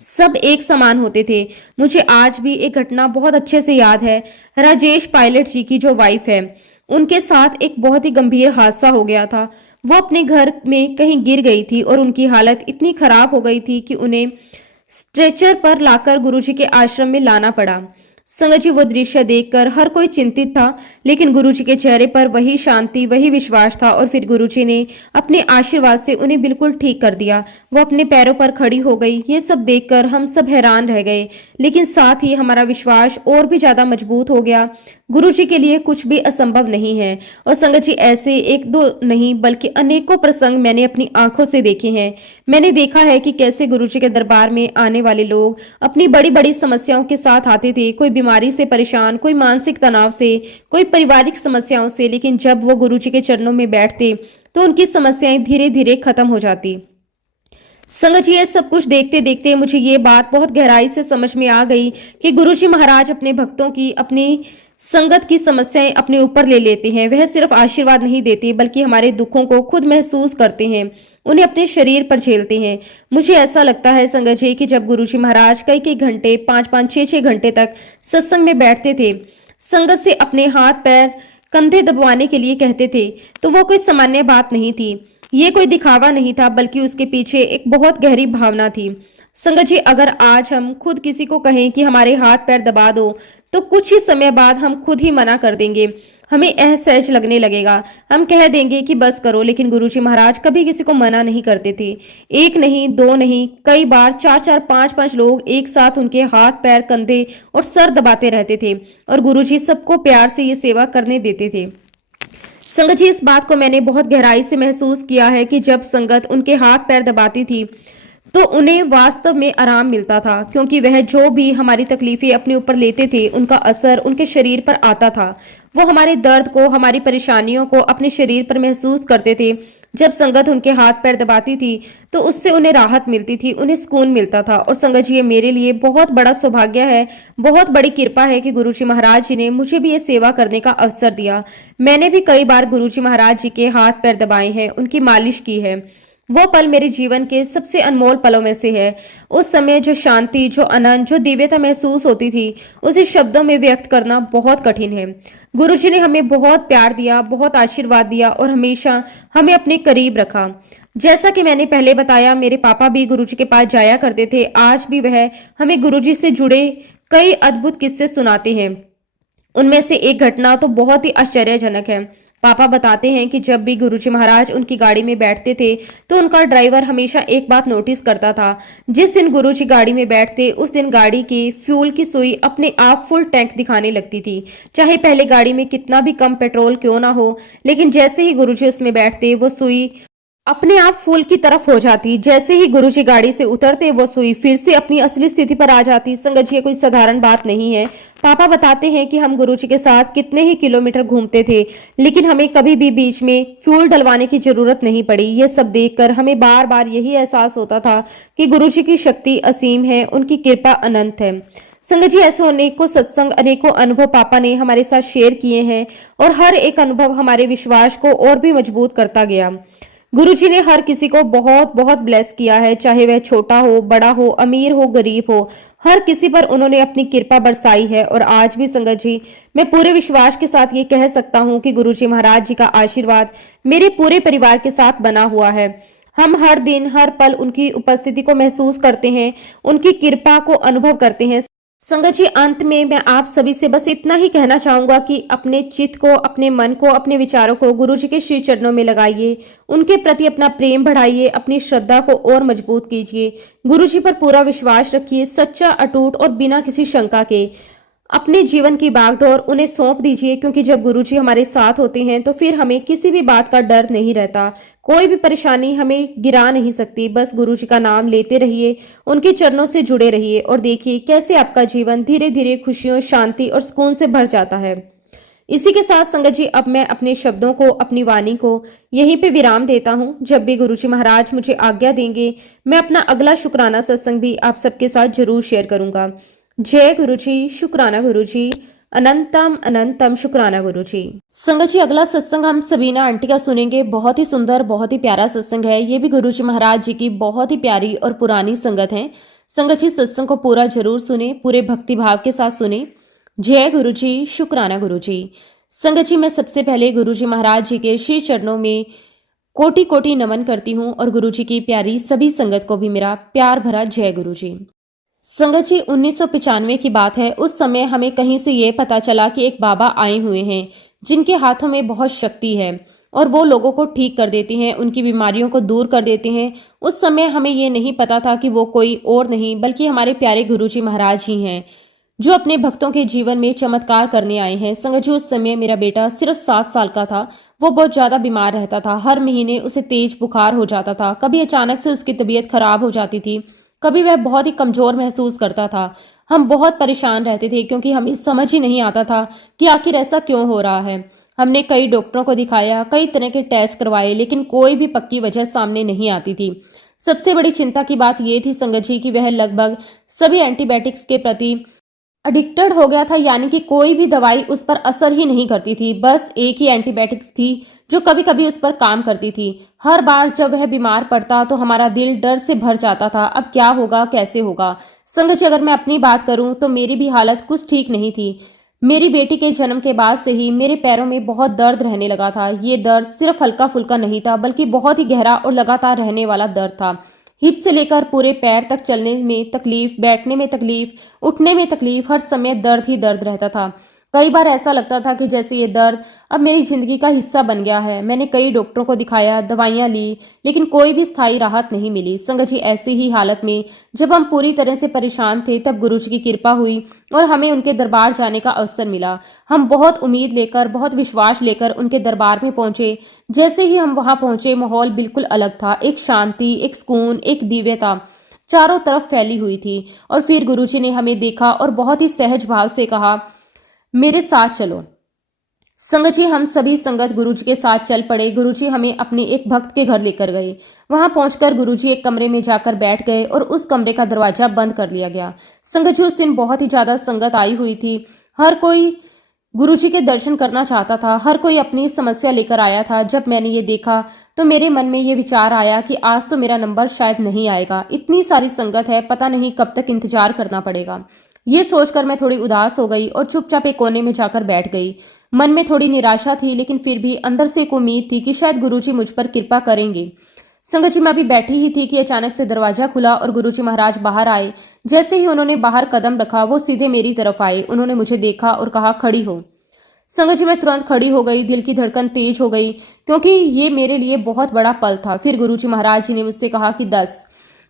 सब एक समान होते थे। मुझे आज भी एक घटना बहुत अच्छे से याद है। राजेश पायलट जी की जो वाइफ है, उनके साथ एक बहुत ही गंभीर हादसा हो गया था। वो अपने घर में कहीं गिर गई थी और उनकी हालत इतनी खराब हो गई थी कि उन्हें स्ट्रेचर पर लाकर गुरुजी के आश्रम में लाना पड़ा। संगत जी, वो दृश्य देखकर हर कोई चिंतित था, लेकिन गुरुजी के चेहरे पर वही शांति, वही विश्वास था और फिर गुरुजी ने अपने आशीर्वाद से उन्हें बिल्कुल ठीक कर दिया। वो अपने पैरों पर खड़ी हो गई। ये सब देखकर हम सब हैरान रह गए, लेकिन साथ ही हमारा विश्वास और भी ज्यादा मजबूत हो गया। गुरुजी के लिए कुछ भी असंभव नहीं है। और संगत जी, ऐसे एक दो नहीं बल्कि अनेकों प्रसंग मैंने अपनी आंखों से देखे हैं। मैंने देखा है कि कैसे गुरुजी के दरबार में आने वाले लोग अपनी बड़ी बड़ी समस्याओं के साथ आते थे। कोई बीमारी से परेशान, कोई मानसिक तनाव से, कोई पारिवारिक समस्याओं से, लेकिन जब वो गुरुजी के चरणों में बैठते तो उनकी समस्याएं धीरे धीरे खत्म हो जाती। संगत जी, ये सब कुछ देखते देखते मुझे ये बात बहुत गहराई से समझ में आ गई कि गुरुजी महाराज अपने भक्तों की, अपनी संगत की समस्याएं अपने ऊपर ले लेते हैं। वह सिर्फ आशीर्वाद नहीं देते बल्कि हमारे दुखों को खुद महसूस करते हैं, उन्हें अपने शरीर पर झेलते हैं। मुझे ऐसा लगता है संगत जी कि जब गुरुजी महाराज कई कई घंटे, 5-5, 6-6 घंटे तक सत्संग में बैठते थे, संगत से अपने हाथ पैर कंधे दबवाने के लिए कहते थे, तो वो कोई सामान्य बात नहीं थी। ये कोई दिखावा नहीं था, बल्कि उसके पीछे एक बहुत गहरी भावना थी। संगत जी, अगर आज हम खुद किसी को कहें कि हमारे हाथ पैर दबा दो, तो कुछ ही समय बाद हम खुद ही मना कर देंगे। हमें असहज लगने लगेगा, हम कह देंगे कि बस करो। लेकिन गुरुजी महाराज कभी किसी को मना नहीं करते थे। एक नहीं, दो नहीं, कई बार 4-4, 5-5 लोग एक साथ उनके हाथ पैर, कंधे और सर दबाते रहते थे और गुरुजी सबको प्यार से ये सेवा करने देते थे। संगत जी, इस बात को मैंने बहुत गहराई से महसूस किया है कि जब संगत उनके हाथ पैर दबाती थी तो उन्हें वास्तव में आराम मिलता था, क्योंकि वह जो भी हमारी तकलीफें अपने ऊपर लेते थे उनका असर उनके शरीर पर आता था। वो हमारे दर्द को, हमारी परेशानियों को अपने शरीर पर महसूस करते थे। जब संगत उनके हाथ पैर दबाती थी तो उससे उन्हें राहत मिलती थी, उन्हें सुकून मिलता था। और संगत जी, ये मेरे लिए बहुत बड़ा सौभाग्य है, बहुत बड़ी कृपा है कि गुरुजी महाराज जी ने मुझे भी ये सेवा करने का अवसर दिया। मैंने भी कई बार गुरुजी महाराज जी के हाथ पैर दबाए हैं, उनकी मालिश की है। वो पल मेरे जीवन के सबसे अनमोल पलों में से है। उस समय जो शांति, जो आनंद, जो दिव्यता महसूस होती थी, उसे शब्दों में व्यक्त करना बहुत कठिन है। गुरुजी ने हमें बहुत प्यार दिया, बहुत आशीर्वाद दिया और हमेशा हमें अपने करीब रखा। जैसा कि मैंने पहले बताया, मेरे पापा भी गुरुजी के पास जाया करते थे। आज भी वह हमें गुरुजी से जुड़े कई अद्भुत किस्से सुनाते हैं। उनमें से एक घटना तो बहुत ही आश्चर्यजनक है। पापा बताते हैं कि जब भी गुरुजी महाराज उनकी गाड़ी में बैठते थे तो उनका ड्राइवर हमेशा एक बात नोटिस करता था। जिस दिन गुरुजी गाड़ी में बैठते उस दिन गाड़ी की फ्यूल की सुई अपने आप फुल टैंक दिखाने लगती थी। चाहे पहले गाड़ी में कितना भी कम पेट्रोल क्यों ना हो, लेकिन जैसे ही गुरुजी उसमें बैठते वो सुई अपने आप फूल की तरफ हो जाती। जैसे ही गुरुजी गाड़ी से उतरते वो सुई फिर से अपनी असली स्थिति पर आ जाती। संगत जी, ये कोई साधारण बात नहीं है। पापा बताते हैं कि हम गुरुजी के साथ कितने ही किलोमीटर घूमते थे, लेकिन हमें कभी भी बीच में फ्यूल डलवाने की जरूरत नहीं पड़ी। ये सब देखकर हमें बार बार यही एहसास होता था कि गुरुजी की शक्ति असीम है, उनकी कृपा अनंत है। संगत जी, ऐसे अनेकों सत्संग, अनेकों अनुभव पापा ने हमारे साथ शेयर किए हैं और हर एक अनुभव हमारे विश्वास को और भी मजबूत करता गया। गुरुजी ने हर किसी को बहुत बहुत ब्लेस किया है, चाहे वह छोटा हो, बड़ा हो, अमीर हो, गरीब हो, हर किसी पर उन्होंने अपनी कृपा बरसाई है। और आज भी संगत जी, मैं पूरे विश्वास के साथ ये कह सकता हूँ कि गुरुजी महाराज जी का आशीर्वाद मेरे पूरे परिवार के साथ बना हुआ है। हम हर दिन, हर पल उनकी उपस्थिति को महसूस करते हैं, उनकी कृपा को अनुभव करते हैं। संगत जी, अंत में मैं आप सभी से बस इतना ही कहना चाहूंगा कि अपने चित्त को, अपने मन को, अपने विचारों को गुरुजी के श्री चरणों में लगाइए। उनके प्रति अपना प्रेम बढ़ाइए, अपनी श्रद्धा को और मजबूत कीजिए। गुरुजी पर पूरा विश्वास रखिए, सच्चा, अटूट और बिना किसी शंका के अपने जीवन की बागडोर उन्हें सौंप दीजिए, क्योंकि जब गुरुजी हमारे साथ होते हैं तो फिर हमें किसी भी बात का डर नहीं रहता। कोई भी परेशानी हमें गिरा नहीं सकती। बस गुरुजी का नाम लेते रहिए, उनके चरणों से जुड़े रहिए और देखिए कैसे आपका जीवन धीरे धीरे खुशियों, शांति और सुकून से भर जाता है। इसी के साथ संगत जी, अब मैं अपने शब्दों को, अपनी वाणी को यहीं पे विराम देता हूँ। जब भी गुरुजी महाराज मुझे आज्ञा देंगे, मैं अपना अगला शुक्राना सत्संग भी आप सबके साथ जरूर शेयर करूंगा। जय गुरुजी, शुक्राना गुरुजी, अनंतम अनंतम शुक्राना गुरुजी। संगत जी, अगला सत्संग हम सबीना आंटी का सुनेंगे। बहुत ही सुंदर, बहुत ही प्यारा सत्संग है। ये भी गुरुजी महाराज जी की बहुत ही प्यारी और पुरानी संगत है। संगत जी, सत्संग को पूरा जरूर सुने, पूरे भक्ति भाव के साथ सुने। जय गुरुजी, शुक्राना गुरुजी। संगत जी, मैं सबसे पहले गुरुजी महाराज जी के श्री चरणों में कोटि कोटि नमन करती हूँ और गुरुजी की प्यारी सभी संगत को भी मेरा प्यार भरा जय गुरुजी। संगत जी, 1995 की बात है। उस समय हमें कहीं से ये पता चला कि एक बाबा आए हुए हैं जिनके हाथों में बहुत शक्ति है और वो लोगों को ठीक कर देते हैं, उनकी बीमारियों को दूर कर देते हैं। उस समय हमें ये नहीं पता था कि वो कोई और नहीं बल्कि हमारे प्यारे गुरुजी महाराज ही हैं, जो अपने भक्तों के जीवन में चमत्कार करने आए हैं। संगत जी, उस समय मेरा बेटा सिर्फ 7 साल का था। वो बहुत ज्यादा बीमार रहता था। हर महीने उसे तेज बुखार हो जाता था। कभी अचानक से उसकी तबीयत खराब हो जाती थी, कभी वह बहुत ही कमजोर महसूस करता था। हम बहुत परेशान रहते थे, क्योंकि हमें समझ ही नहीं आता था कि आखिर ऐसा क्यों हो रहा है। हमने कई डॉक्टरों को दिखाया, कई तरह के टेस्ट करवाए, लेकिन कोई भी पक्की वजह सामने नहीं आती थी। सबसे बड़ी चिंता की बात यह थी संगत जी कि वह लगभग सभी एंटीबायोटिक्स के प्रति एडिक्टेड हो गया था, यानी कि कोई भी दवाई उस पर असर ही नहीं करती थी। बस एक ही एंटीबायोटिक्स थी जो कभी कभी उस पर काम करती थी। हर बार जब वह बीमार पड़ता तो हमारा दिल डर से भर जाता था। अब क्या होगा, कैसे होगा। संगत जी, अगर मैं अपनी बात करूं तो मेरी भी हालत कुछ ठीक नहीं थी। मेरी बेटी के जन्म के बाद से ही मेरे पैरों में बहुत दर्द रहने लगा था। ये दर्द सिर्फ हल्का फुल्का नहीं था, बल्कि बहुत ही गहरा और लगातार रहने वाला दर्द था। हिप से लेकर पूरे पैर तक चलने में तकलीफ, बैठने में तकलीफ, उठने में तकलीफ, हर समय दर्द ही दर्द रहता था। कई बार ऐसा लगता था कि जैसे ये दर्द अब मेरी जिंदगी का हिस्सा बन गया है। मैंने कई डॉक्टरों को दिखाया, दवाइयां ली, लेकिन कोई भी स्थायी राहत नहीं मिली। संगत जी, ऐसी ही हालत में जब हम पूरी तरह से परेशान थे, तब गुरुजी की कृपा हुई और हमें उनके दरबार जाने का अवसर मिला। हम बहुत उम्मीद लेकर, बहुत विश्वास लेकर उनके दरबार में पहुंचे। जैसे ही हम वहां पहुंचे, माहौल बिल्कुल अलग था। एक शांति, एक सुकून, एक दिव्यता। चारों तरफ फैली हुई थी। और फिर गुरुजी ने हमें देखा और बहुत ही सहज भाव से कहा, मेरे साथ चलो। संगत जी, हम सभी संगत गुरुजी के साथ चल पड़े। गुरुजी हमें अपने एक भक्त के घर लेकर गए। वहां पहुंचकर गुरुजी एक कमरे में जाकर बैठ गए और उस कमरे का दरवाजा बंद कर लिया गया। संगत जी, उस दिन बहुत ही ज्यादा संगत आई हुई थी। हर कोई गुरुजी के दर्शन करना चाहता था, हर कोई अपनी समस्या लेकर आया था। जब मैंने ये देखा तो मेरे मन में ये विचार आया कि आज तो मेरा नंबर शायद नहीं आएगा। इतनी सारी संगत है, पता नहीं कब तक इंतजार करना पड़ेगा। ये सोचकर मैं थोड़ी उदास हो गई और चुपचाप एक कोने में जाकर बैठ गई। मन में थोड़ी निराशा थी, लेकिन फिर भी अंदर से एक उम्मीद थी कि शायद गुरुजी मुझ पर कृपा करेंगे। संगत जी, मैं अभी बैठी ही थी कि अचानक से दरवाजा खुला और गुरुजी महाराज बाहर आए। जैसे ही उन्होंने बाहर कदम रखा, वो सीधे मेरी तरफ आए। उन्होंने मुझे देखा और कहा, खड़ी हो। संगत जी, मैं तुरंत खड़ी हो गई। दिल की धड़कन तेज हो गई, क्योंकि ये मेरे लिए बहुत बड़ा पल था। फिर गुरुजी महाराज जी ने मुझसे कहा कि 10।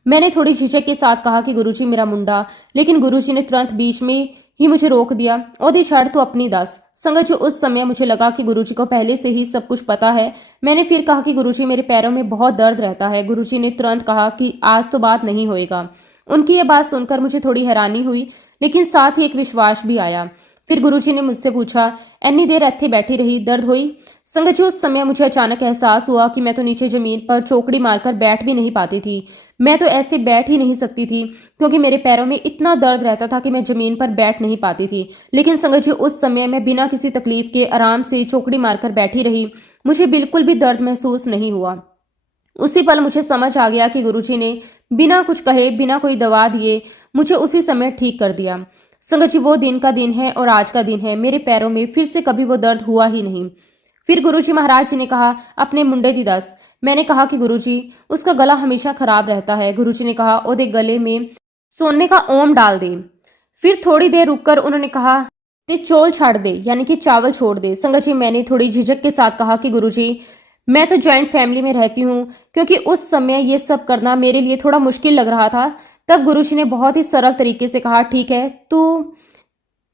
मैंने थोड़ी झिझक के साथ कहा कि गुरुजी, मेरा मुंडा। लेकिन गुरुजी ने तुरंत बीच में ही मुझे रोक दिया। ओदी छाड़, तू अपनी 10। संगत जी, उस समय मुझे लगा कि गुरुजी को पहले से ही सब कुछ पता है। मैंने फिर कहा कि गुरुजी, मेरे पैरों में बहुत दर्द रहता है। गुरुजी ने तुरंत कहा कि आज तो बात नहीं होएगा। उनकी ये बात सुनकर मुझे थोड़ी हैरानी हुई, लेकिन साथ ही एक विश्वास भी आया। फिर गुरुजी ने मुझसे पूछा, एनी देर ऐथे बैठी रही, दर्द हुई? संगत जी, उस समय मुझे अचानक एहसास हुआ कि मैं तो नीचे जमीन पर चौकड़ी मारकर बैठ भी नहीं पाती थी। मैं तो ऐसे बैठ ही नहीं सकती थी, क्योंकि मेरे पैरों में इतना दर्द रहता था कि मैं जमीन पर बैठ नहीं पाती थी। लेकिन संगत जी, उस समय मैं बिना किसी तकलीफ के आराम से चौकड़ी मारकर बैठी रही। मुझे बिल्कुल भी दर्द महसूस नहीं हुआ। उसी पल मुझे समझ आ गया कि गुरुजी ने बिना कुछ कहे, बिना कोई दवा दिए मुझे उसी समय ठीक कर दिया। संगत जी, वो दिन का दिन है और आज का दिन है। मेरे पैरों में फिर से कभी वो दर्द हुआ ही नहीं। फिर गुरुजी महाराज जी ने कहा, अपने मुंडे दी 10। मैंने कहा कि गुरुजी, उसका गला हमेशा खराब रहता है। गुरुजी ने कहा, ओदे गले में सोने का ओम डाल दे। फिर थोड़ी देर रुककर उन्होंने कहा, ते चौल छाड़ दे, यानी कि चावल छोड़ दे। संगत जी, मैंने थोड़ी झिझक के साथ कहा कि गुरुजी, मैं तो जॉइंट फैमिली में रहती हूँ, क्योंकि उस समय ये सब करना मेरे लिए थोड़ा मुश्किल लग रहा था। तब गुरुजी ने बहुत ही सरल तरीके से कहा, ठीक है, तू,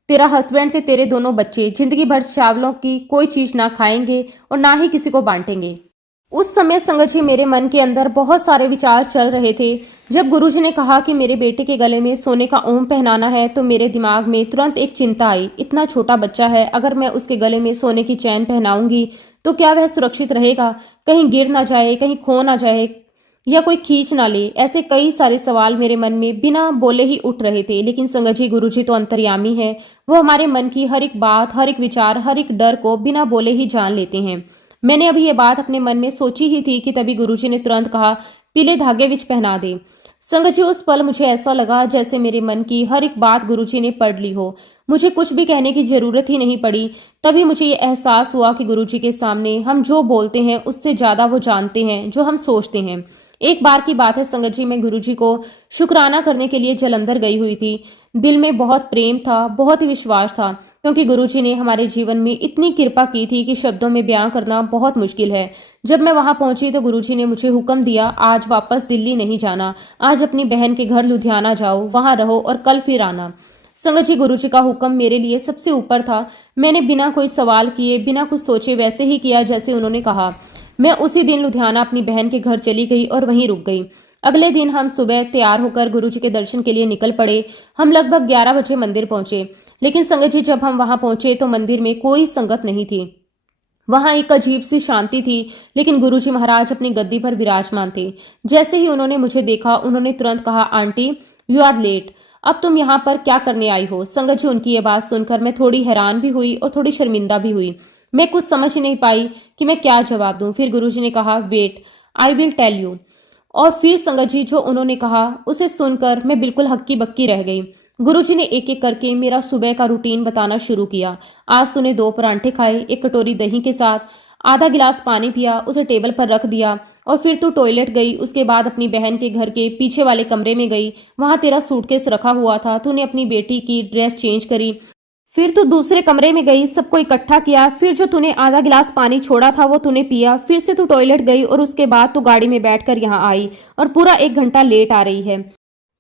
तेरा हस्बैंड से तेरे दोनों बच्चे जिंदगी भर चावलों की कोई चीज ना खाएंगे और ना ही किसी को बांटेंगे। उस समय संगत जी, मेरे मन के अंदर बहुत सारे विचार चल रहे थे। जब गुरुजी ने कहा कि मेरे बेटे के गले में सोने का ओम पहनाना है, तो मेरे दिमाग में तुरंत एक चिंता आई। इतना छोटा बच्चा है, अगर मैं उसके गले में सोने की चैन पहनाऊंगी तो क्या वह सुरक्षित रहेगा? कहीं गिर ना जाए, कहीं खो ना जाए, या कोई खींच ना ले। ऐसे कई सारे सवाल मेरे मन में बिना बोले ही उठ रहे थे। लेकिन संगत जी, गुरुजी तो अंतर्यामी है। वो हमारे मन की हर एक बात, हर एक विचार, हर एक डर को बिना बोले ही जान लेते हैं। मैंने अभी ये बात अपने मन में सोची ही थी कि तभी गुरुजी ने तुरंत कहा, पीले धागे विच पहना दे। संगत जी, उस पल मुझे ऐसा लगा जैसे मेरे मन की हर एक बात गुरुजी ने पढ़ ली हो। मुझे कुछ भी कहने की जरूरत ही नहीं पड़ी। तभी मुझे ये एहसास हुआ कि गुरुजी के सामने हम जो बोलते हैं उससे ज्यादा वो जानते हैं जो हम सोचते हैं। एक बार की बात है संगत जी, मैं गुरुजी को शुक्राना करने के लिए जलंधर गई हुई थी। दिल में बहुत प्रेम था, बहुत ही विश्वास था, क्योंकि गुरुजी ने हमारे जीवन में इतनी कृपा की थी कि शब्दों में बयां करना बहुत मुश्किल है। जब मैं वहां पहुंची तो गुरुजी ने मुझे हुक्म दिया, आज वापस दिल्ली नहीं जाना, आज अपनी बहन के घर लुधियाना जाओ, वहां रहो और कल फिर आना। संगत जी, गुरुजी का हुक्म मेरे लिए सबसे ऊपर था। मैंने बिना कोई सवाल किए, बिना कुछ सोचे वैसे ही किया जैसे उन्होंने कहा। मैं उसी दिन लुधियाना अपनी बहन के घर चली गई और वहीं रुक गई। अगले दिन हम सुबह तैयार होकर गुरुजी के दर्शन के लिए निकल पड़े। हम लगभग 11 बजे मंदिर पहुंचे। लेकिन संगत जी, जब हम वहां पहुंचे तो मंदिर में कोई संगत नहीं थी। वहां एक अजीब सी शांति थी, लेकिन गुरुजी महाराज अपनी गद्दी पर विराजमान थे। जैसे ही उन्होंने मुझे देखा, उन्होंने तुरंत कहा, आंटी, यू आर लेट। अब तुम यहाँ पर क्या करने आई हो? संगत जी, उनकी ये बात सुनकर मैं थोड़ी हैरान भी हुई और थोड़ी शर्मिंदा भी हुई। मैं कुछ समझ ही नहीं पाई कि मैं क्या जवाब दूं। फिर गुरुजी ने कहा, wait, I will tell you. और फिर संगत जी, जो उन्होंने कहा उसे सुनकर मैं बिल्कुल हक्की बक्की रह गई। गुरुजी ने एक एक करके मेरा सुबह का रूटीन बताना शुरू किया। आज तूने 2 परांठे खाए, एक कटोरी दही के साथ, आधा गिलास पानी पिया, उसे टेबल पर रख दिया, और फिर तू टॉयलेट गई। उसके बाद अपनी बहन के घर के पीछे वाले कमरे में गई। वहां तेरा सूटकेस रखा हुआ था। तूने अपनी बेटी की ड्रेस चेंज करी। फिर तू दूसरे कमरे में गई, सबको इकट्ठा किया। फिर जो तूने आधा गिलास पानी छोड़ा था वो तूने पिया। फिर से तू टॉयलेट गई और उसके बाद तू गाड़ी में बैठकर यहाँ आई और पूरा 1 घंटा लेट आ रही है।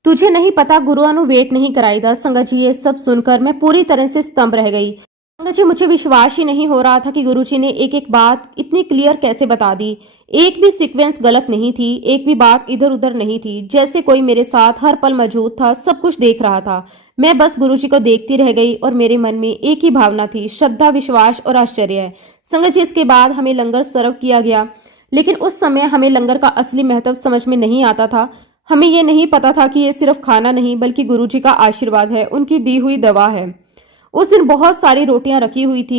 तुझे नहीं पता गुरुआ नु वेट नहीं कराई था। संगत जी, ये सब सुनकर मैं पूरी तरह से स्तंभ रह गई। संगत जी, मुझे विश्वास ही नहीं हो रहा था कि गुरुजी ने एक एक बात इतनी क्लियर कैसे बता दी। एक भी सीक्वेंस गलत नहीं थी, एक भी बात इधर उधर नहीं थी, जैसे कोई मेरे साथ हर पल मौजूद था, सब कुछ देख रहा था। मैं बस गुरुजी को देखती रह गई और मेरे मन में एक ही भावना थी, श्रद्धा, विश्वास और आश्चर्य। संगत जी, इसके बाद हमें लंगर सर्व किया गया, लेकिन उस समय हमें लंगर का असली महत्व समझ में नहीं आता था। हमें ये नहीं पता था कि ये सिर्फ खाना नहीं बल्कि गुरुजी का आशीर्वाद है, उनकी दी हुई दवा है। उस दिन बहुत सारी रोटियां रखी हुई थी।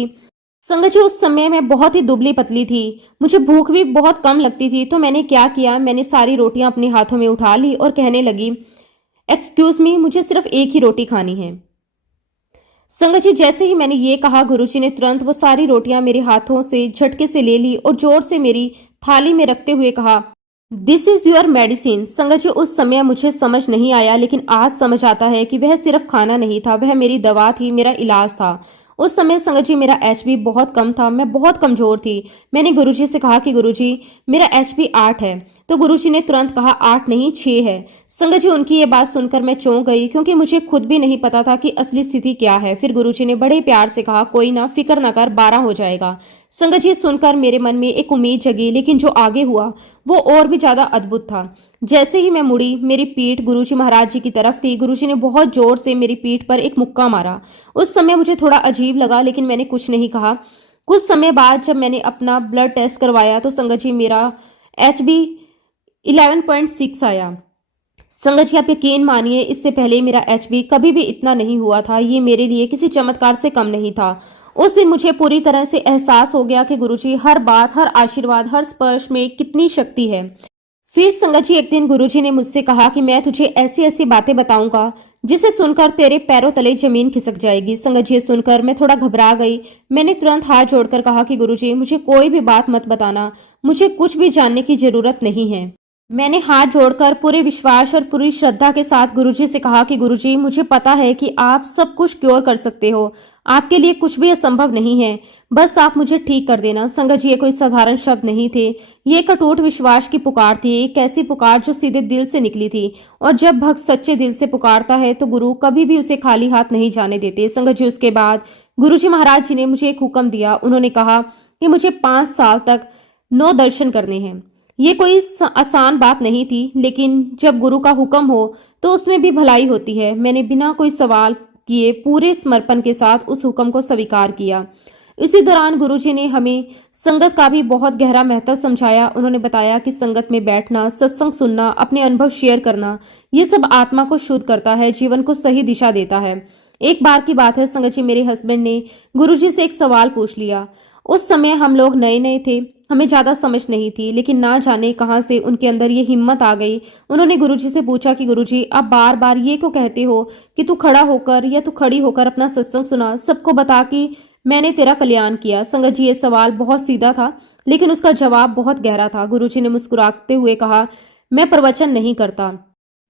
संगत जी, उस समय मैं बहुत ही दुबली पतली थी, मुझे भूख भी बहुत कम लगती थी। तो मैंने क्या किया, मैंने सारी रोटियां अपने हाथों में उठा ली और कहने लगी, एक्सक्यूज मी, मुझे सिर्फ एक ही रोटी खानी है। संगत जी, जैसे ही मैंने ये कहा, गुरुजी ने तुरंत वो सारी रोटियां मेरे हाथों से झटके से ले ली और जोर से मेरी थाली में रखते हुए कहा, दिस इज योर मेडिसिन। संगत जी, उस समय मुझे समझ नहीं आया, लेकिन आज समझ आता है कि वह सिर्फ खाना नहीं था, वह मेरी दवा थी, मेरा इलाज था। उस समय संगत जी मेरा एचबी बहुत कम था, मैं बहुत कमजोर थी। मैंने गुरुजी से कहा कि गुरुजी, मेरा एचबी 8 है। तो गुरुजी ने तुरंत कहा, 8 नहीं 6 है। संगत जी, उनकी ये बात सुनकर मैं चौंक गई, क्योंकि मुझे खुद भी नहीं पता था कि असली स्थिति क्या है। फिर गुरुजी ने बड़े प्यार से कहा, कोई ना, फिक्र ना कर, 12 हो जाएगा। संगत जी, सुनकर मेरे मन में एक उम्मीद जगी, लेकिन जो आगे हुआ वो और भी ज्यादा अद्भुत था। जैसे ही मैं मुड़ी, मेरी पीठ गुरुजी महाराज जी की तरफ थी। गुरुजी ने बहुत जोर से मेरी पीठ पर एक मुक्का मारा। उस समय मुझे थोड़ा अजीब लगा, लेकिन मैंने कुछ नहीं कहा। कुछ समय बाद जब मैंने अपना ब्लड टेस्ट करवाया तो संगत जी मेरा एचबी 11.6 आया। संगत जी, आप यकीन मानिए, इससे पहले मेरा एचबी कभी भी इतना नहीं हुआ था। ये मेरे लिए किसी चमत्कार से कम नहीं था। उस दिन मुझे पूरी तरह से एहसास हो गया कि गुरुजी हर बात, हर आशीर्वाद, हर स्पर्श में कितनी शक्ति है। फिर संगत जी, एक दिन गुरुजी ने मुझसे कहा कि मैं तुझे ऐसी ऐसी बातें बताऊंगा जिसे सुनकर तेरे पैरों तले जमीन खिसक जाएगी। संगत जी, सुनकर मैं थोड़ा घबरा गई। मैंने तुरंत हाथ जोड़कर कहा कि गुरुजी, मुझे कोई भी बात मत बताना, मुझे कुछ भी जानने की जरूरत नहीं है। मैंने हाथ जोड़कर पूरे विश्वास और पूरी श्रद्धा के साथ गुरुजी से कहा कि गुरुजी, मुझे पता है कि आप सब कुछ क्योर कर सकते हो, आपके लिए कुछ भी असंभव नहीं है, बस आप मुझे ठीक कर देना। संगत जी, ये कोई साधारण शब्द नहीं थे, ये एक अटूट विश्वास की पुकार थी, एक ऐसी पुकार जो सीधे दिल से निकली थी। और जब भक्त सच्चे दिल से पुकारता है तो गुरु कभी भी उसे खाली हाथ नहीं जाने देते। संगत जी, उसके बाद गुरुजी महाराज जी ने मुझे एक हुक्म दिया। उन्होंने कहा कि मुझे 5 साल तक 9 दर्शन करने हैं। ये कोई आसान बात नहीं थी, लेकिन जब गुरु का हुक्म हो तो उसमें भी भलाई होती है। मैंने बिना कोई सवाल किए पूरे समर्पण के साथ उस हुक्म को स्वीकार किया। इसी दौरान गुरुजी ने हमें संगत का भी बहुत गहरा महत्व समझाया। उन्होंने बताया कि संगत में बैठना, सत्संग सुनना, अपने अनुभव शेयर करना, ये सब आत्मा को शुद्ध करता है, जीवन को सही दिशा देता है। एक बार की बात है, संगत जी, मेरे हस्बैंड ने गुरुजी से एक सवाल पूछ लिया। उस समय हम लोग नए नए थे, हमें ज्यादा समझ नहीं थी, लेकिन ना जाने कहां से उनके अंदर ये हिम्मत आ गई। उन्होंने गुरुजी से पूछा कि गुरुजी, आप बार बार ये क्यों कहते हो कि तू खड़ा होकर या तू खड़ी होकर अपना सत्संग सुना, सबको बता कि मैंने तेरा कल्याण किया। संगत जी, ये सवाल बहुत सीधा था, लेकिन उसका जवाब बहुत गहरा था। गुरुजी ने मुस्कुराते हुए कहा, मैं प्रवचन नहीं करता,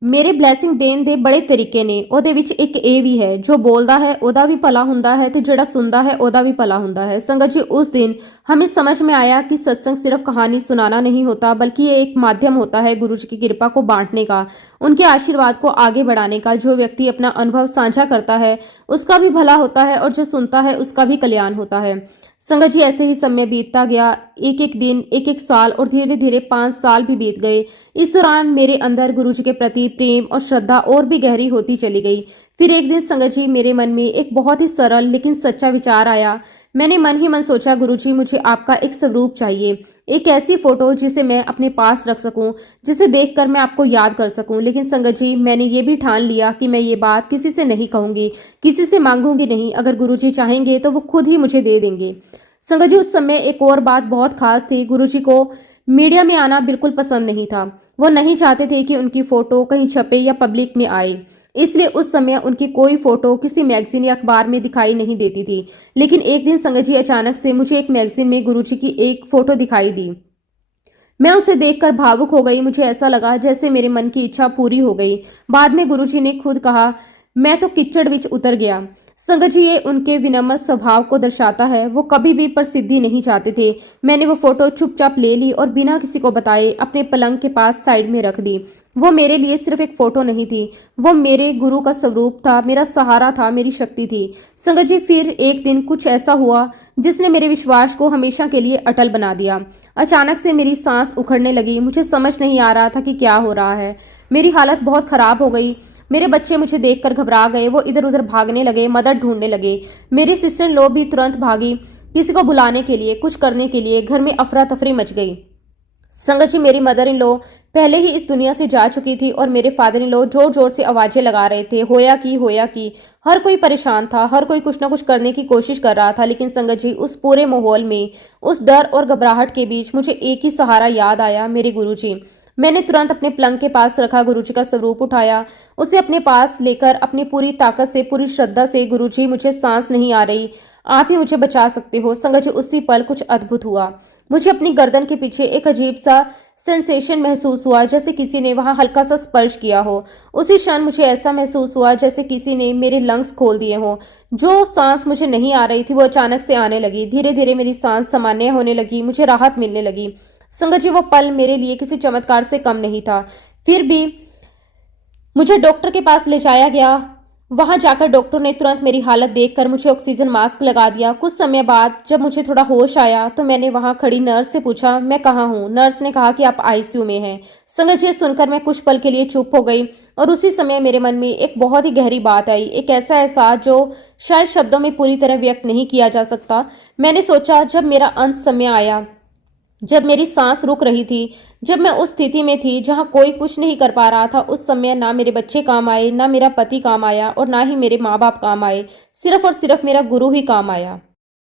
ਮੇਰੇ ਬਲੇਸਿੰਗ ਦੇਣ ਦੇ ਬੜੇ ਤਰੀਕੇ ਨੇ। ਉਹਦੇ ਵਿੱਚ ਇੱਕ ਇਹ ਵੀ ਹੈ, ਜੋ ਬੋਲਦਾ ਹੈ ਉਹਦਾ ਵੀ ਭਲਾ ਹੁੰਦਾ ਹੈ ਤੇ ਜਿਹੜਾ ਸੁਣਦਾ है ਉਹਦਾ भी भला ਹੁੰਦਾ है। संगत जी, उस दिन हमें समझ में आया कि सत्संग सिर्फ कहानी सुनाना नहीं होता, बल्कि ये एक माध्यम होता है गुरु जी की कृपा को बांटने का, उनके आशीर्वाद को आगे बढ़ाने का। जो व्यक्ति अपना अनुभव साझा करता है उसका भी भला होता है और जो सुनता है उसका भी कल्याण होता है। संगत जी, ऐसे ही समय बीतता गया, एक एक दिन, एक एक साल और धीरे धीरे 5 साल भी बीत गए। इस दौरान मेरे अंदर गुरु जी के प्रति प्रेम और श्रद्धा और भी गहरी होती चली गई। फिर एक दिन संगत जी, मेरे मन में एक बहुत ही सरल लेकिन सच्चा विचार आया। मैंने मन ही मन सोचा, गुरु जी, मुझे आपका एक स्वरूप चाहिए, एक ऐसी फोटो जिसे मैं अपने पास रख सकूं, जिसे देखकर मैं आपको याद कर सकूं। लेकिन संगत जी, मैंने ये भी ठान लिया कि मैं ये बात किसी से नहीं कहूंगी, किसी से मांगूंगी नहीं। अगर गुरु जी चाहेंगे तो वो खुद ही मुझे दे देंगे। संगत जी, उस समय एक और बात बहुत खास थी। गुरु जी को मीडिया में आना बिल्कुल पसंद नहीं था। वो नहीं चाहते थे कि उनकी फोटो कहीं छपे या पब्लिक में आए, इसलिए उस समय उनकी कोई फोटो किसी मैगजीन या अखबार में दिखाई नहीं देती थी। लेकिन एक दिन संगत जी, अचानक से मुझे एक मैगजीन में गुरुजी की एक फोटो दिखाई दी। मैं उसे देखकर भावुक हो गई। मुझे ऐसा लगा जैसे मेरे मन की इच्छा पूरी हो गई। बाद में गुरुजी ने खुद कहा, मैं तो कीचड़ विच उतर गया। संगत जी, ये उनके विनम्र स्वभाव को दर्शाता है। वो कभी भी प्रसिद्धि नहीं चाहते थे। मैंने वो फोटो चुपचाप ले ली और बिना किसी को बताए अपने पलंग के पास साइड में रख दी। वो मेरे लिए सिर्फ एक फोटो नहीं थी, वो मेरे गुरु का स्वरूप था, मेरा सहारा था, मेरी शक्ति थी। संगत जी, फिर एक दिन कुछ ऐसा हुआ जिसने मेरे विश्वास को हमेशा के लिए अटल बना दिया। अचानक से मेरी सांस उखड़ने लगी, मुझे समझ नहीं आ रहा था कि क्या हो रहा है। मेरी हालत बहुत खराब हो गई। मेरे बच्चे मुझे देखकर घबरा गए, वो इधर उधर भागने लगे, मदद ढूंढने लगे। मेरी सिस्टर इन लॉ भी तुरंत भागी, किसी को बुलाने के लिए, कुछ करने के लिए। घर में अफरा तफरी मच गई। संगत जी, मेरी मदर इन लॉ पहले ही इस दुनिया से जा चुकी थी और मेरे फादर इन लॉ जोर जोर से आवाजें लगा रहे थे, होया की होया की। हर कोई परेशान था, हर कोई कुछ ना कुछ करने की कोशिश कर रहा था। लेकिन संगत जी, उस पूरे माहौल में, उस डर और घबराहट के बीच मुझे एक ही सहारा याद आया, मेरे गुरुजी। मैंने तुरंत अपने पलंग के पास रखा गुरुजी का स्वरूप उठाया, उसे अपने पास लेकर अपनी पूरी ताकत से, पूरी श्रद्धा से, गुरुजी मुझे सांस नहीं आ रही, आप ही मुझे बचा सकते हो। संगत जी, उसी पल कुछ अद्भुत हुआ। मुझे अपनी गर्दन के पीछे एक अजीब सा सेंसेशन महसूस हुआ, जैसे किसी ने वहां हल्का सा स्पर्श किया हो। उसी क्षण मुझे ऐसा महसूस हुआ जैसे किसी ने मेरे लंग्स खोल दिए हों। जो सांस मुझे नहीं आ रही थी वो अचानक से आने लगी। धीरे धीरे मेरी सांस सामान्य होने लगी, मुझे राहत मिलने लगी। संगत जी, वो पल मेरे लिए किसी चमत्कार से कम नहीं था। फिर भी मुझे डॉक्टर के पास ले जाया गया। वहां जाकर डॉक्टर ने तुरंत मेरी हालत देखकर मुझे ऑक्सीजन मास्क लगा दिया। कुछ समय बाद जब मुझे थोड़ा होश आया तो मैंने वहां खड़ी नर्स से पूछा, मैं कहाँ हूँ? नर्स ने कहा कि आप आईसीयू में हैं। संगत जी, सुनकर मैं कुछ पल के लिए चुप हो गई और उसी समय मेरे मन में एक बहुत ही गहरी बात आई, एक ऐसा एहसास जो शायद शब्दों में पूरी तरह व्यक्त नहीं किया जा सकता। मैंने सोचा, जब मेरा अंत समय आया, जब मेरी सांस रुक रही थी, जब मैं उस स्थिति में थी जहां कोई कुछ नहीं कर पा रहा था, उस समय ना मेरे बच्चे काम आए, ना मेरा पति काम आया और ना ही मेरे माँ बाप काम आए। सिर्फ और सिर्फ मेरा गुरु ही काम आया।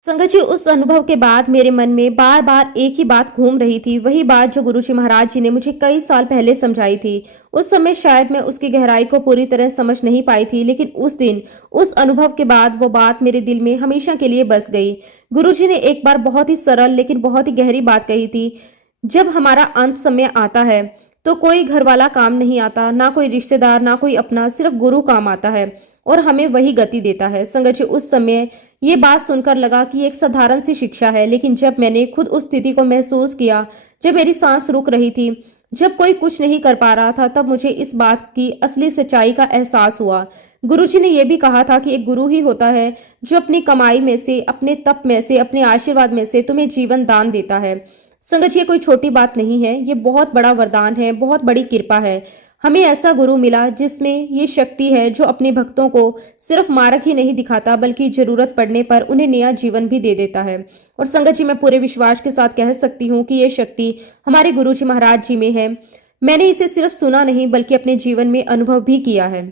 संगत जी, उस अनुभव के बाद मेरे मन में बार बार एक ही बात घूम रही थी, वही बात जो गुरुजी महाराज जी ने मुझे कई साल पहले समझाई थी। उस समय शायद मैं उसकी गहराई को पूरी तरह समझ नहीं पाई थी, लेकिन उस दिन, उस अनुभव के बाद वो बात मेरे दिल में हमेशा के लिए बस गई। गुरुजी ने एक बार बहुत ही सरल लेकिन बहुत ही गहरी बात कही थी, जब हमारा अंत समय आता है तो कोई घर वाला काम नहीं आता, ना कोई रिश्तेदार, ना कोई अपना, सिर्फ गुरु काम आता है और हमें वही गति देता है। संगत जी, उस समय ये बात सुनकर लगा कि एक साधारण सी शिक्षा है, लेकिन जब मैंने खुद उस स्थिति को महसूस किया, जब मेरी सांस रुक रही थी, जब कोई कुछ नहीं कर पा रहा था, तब मुझे इस बात की असली सच्चाई का एहसास हुआ। गुरुजी ने यह भी कहा था कि एक गुरु ही होता है जो अपनी कमाई में से, अपने तप में से, अपने आशीर्वाद में से तुम्हें जीवन दान देता है। संगत जी, ये कोई छोटी बात नहीं है, ये बहुत बड़ा वरदान है, बहुत बड़ी कृपा है। हमें ऐसा गुरु मिला जिसमें ये शक्ति है जो अपने भक्तों को सिर्फ मार्ग ही नहीं दिखाता, बल्कि जरूरत पड़ने पर उन्हें नया जीवन भी दे देता है। और संगत जी, मैं पूरे विश्वास के साथ कह सकती हूँ कि ये शक्ति हमारे गुरु जी महाराज जी में है। मैंने इसे सिर्फ सुना नहीं, बल्कि अपने जीवन में अनुभव भी किया है।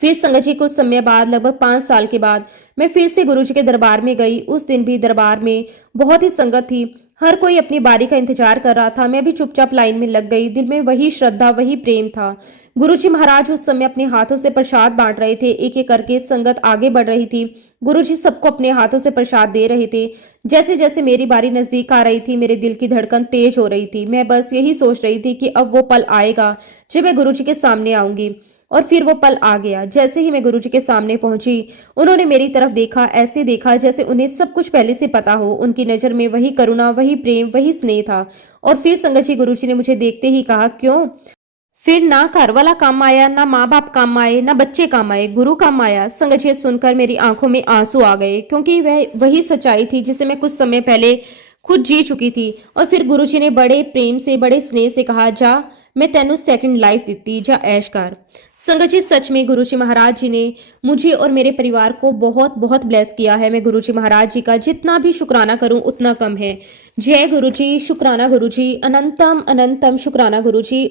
फिर संगत जी, कुछ समय बाद, लगभग 5 साल के बाद, मैं फिर से गुरुजी के दरबार में गई। उस दिन भी दरबार में बहुत ही संगत थी, हर कोई अपनी बारी का इंतजार कर रहा था। मैं भी चुपचाप लाइन में लग गई। दिल में वही श्रद्धा, वही प्रेम था। गुरुजी महाराज उस समय अपने हाथों से प्रसाद बांट रहे थे। एक एक करके संगत आगे बढ़ रही थी। गुरुजी सबको अपने हाथों से प्रसाद दे रहे थे। जैसे जैसे मेरी बारी नजदीक आ रही थी, मेरे दिल की धड़कन तेज हो रही थी। मैं बस यही सोच रही थी कि अब वो पल आएगा जब मैं गुरुजी के सामने आऊंगी। और फिर वो पल आ गया। जैसे ही मैं गुरुजी के सामने पहुंची, उन्होंने मेरी तरफ देखा, ऐसे देखा जैसे उन्हें सब कुछ पहले से पता हो। उनकी नजर में वही करुणा, वही प्रेम, वही स्नेह था। और फिर संगत जी, गुरुजी ने मुझे देखते ही कहा, क्यों? फिर ना घर वाला काम आया, ना माँ बाप काम आए, ना बच्चे काम आए, गुरु काम आया। संगत जी, सुनकर मेरी आंखों में आंसू आ गए, क्योंकि वह वही सच्चाई थी जिसे मैं कुछ समय पहले खुद जी चुकी थी। और फिर गुरुजी ने बड़े प्रेम से, बड़े स्नेह से कहा, जा, मैं तेनू सेकंड लाइफ दिती, जा ऐश कर। संगत जी, सच में गुरुजी महाराज जी ने मुझे और मेरे परिवार को बहुत बहुत ब्लेस किया है। मैं गुरुजी महाराज जी का जितना भी शुक्राना करूं उतना कम है। जय गुरुजी, शुक्राना गुरुजी, अनंतम अनंतम शुक्राना गुरुजी।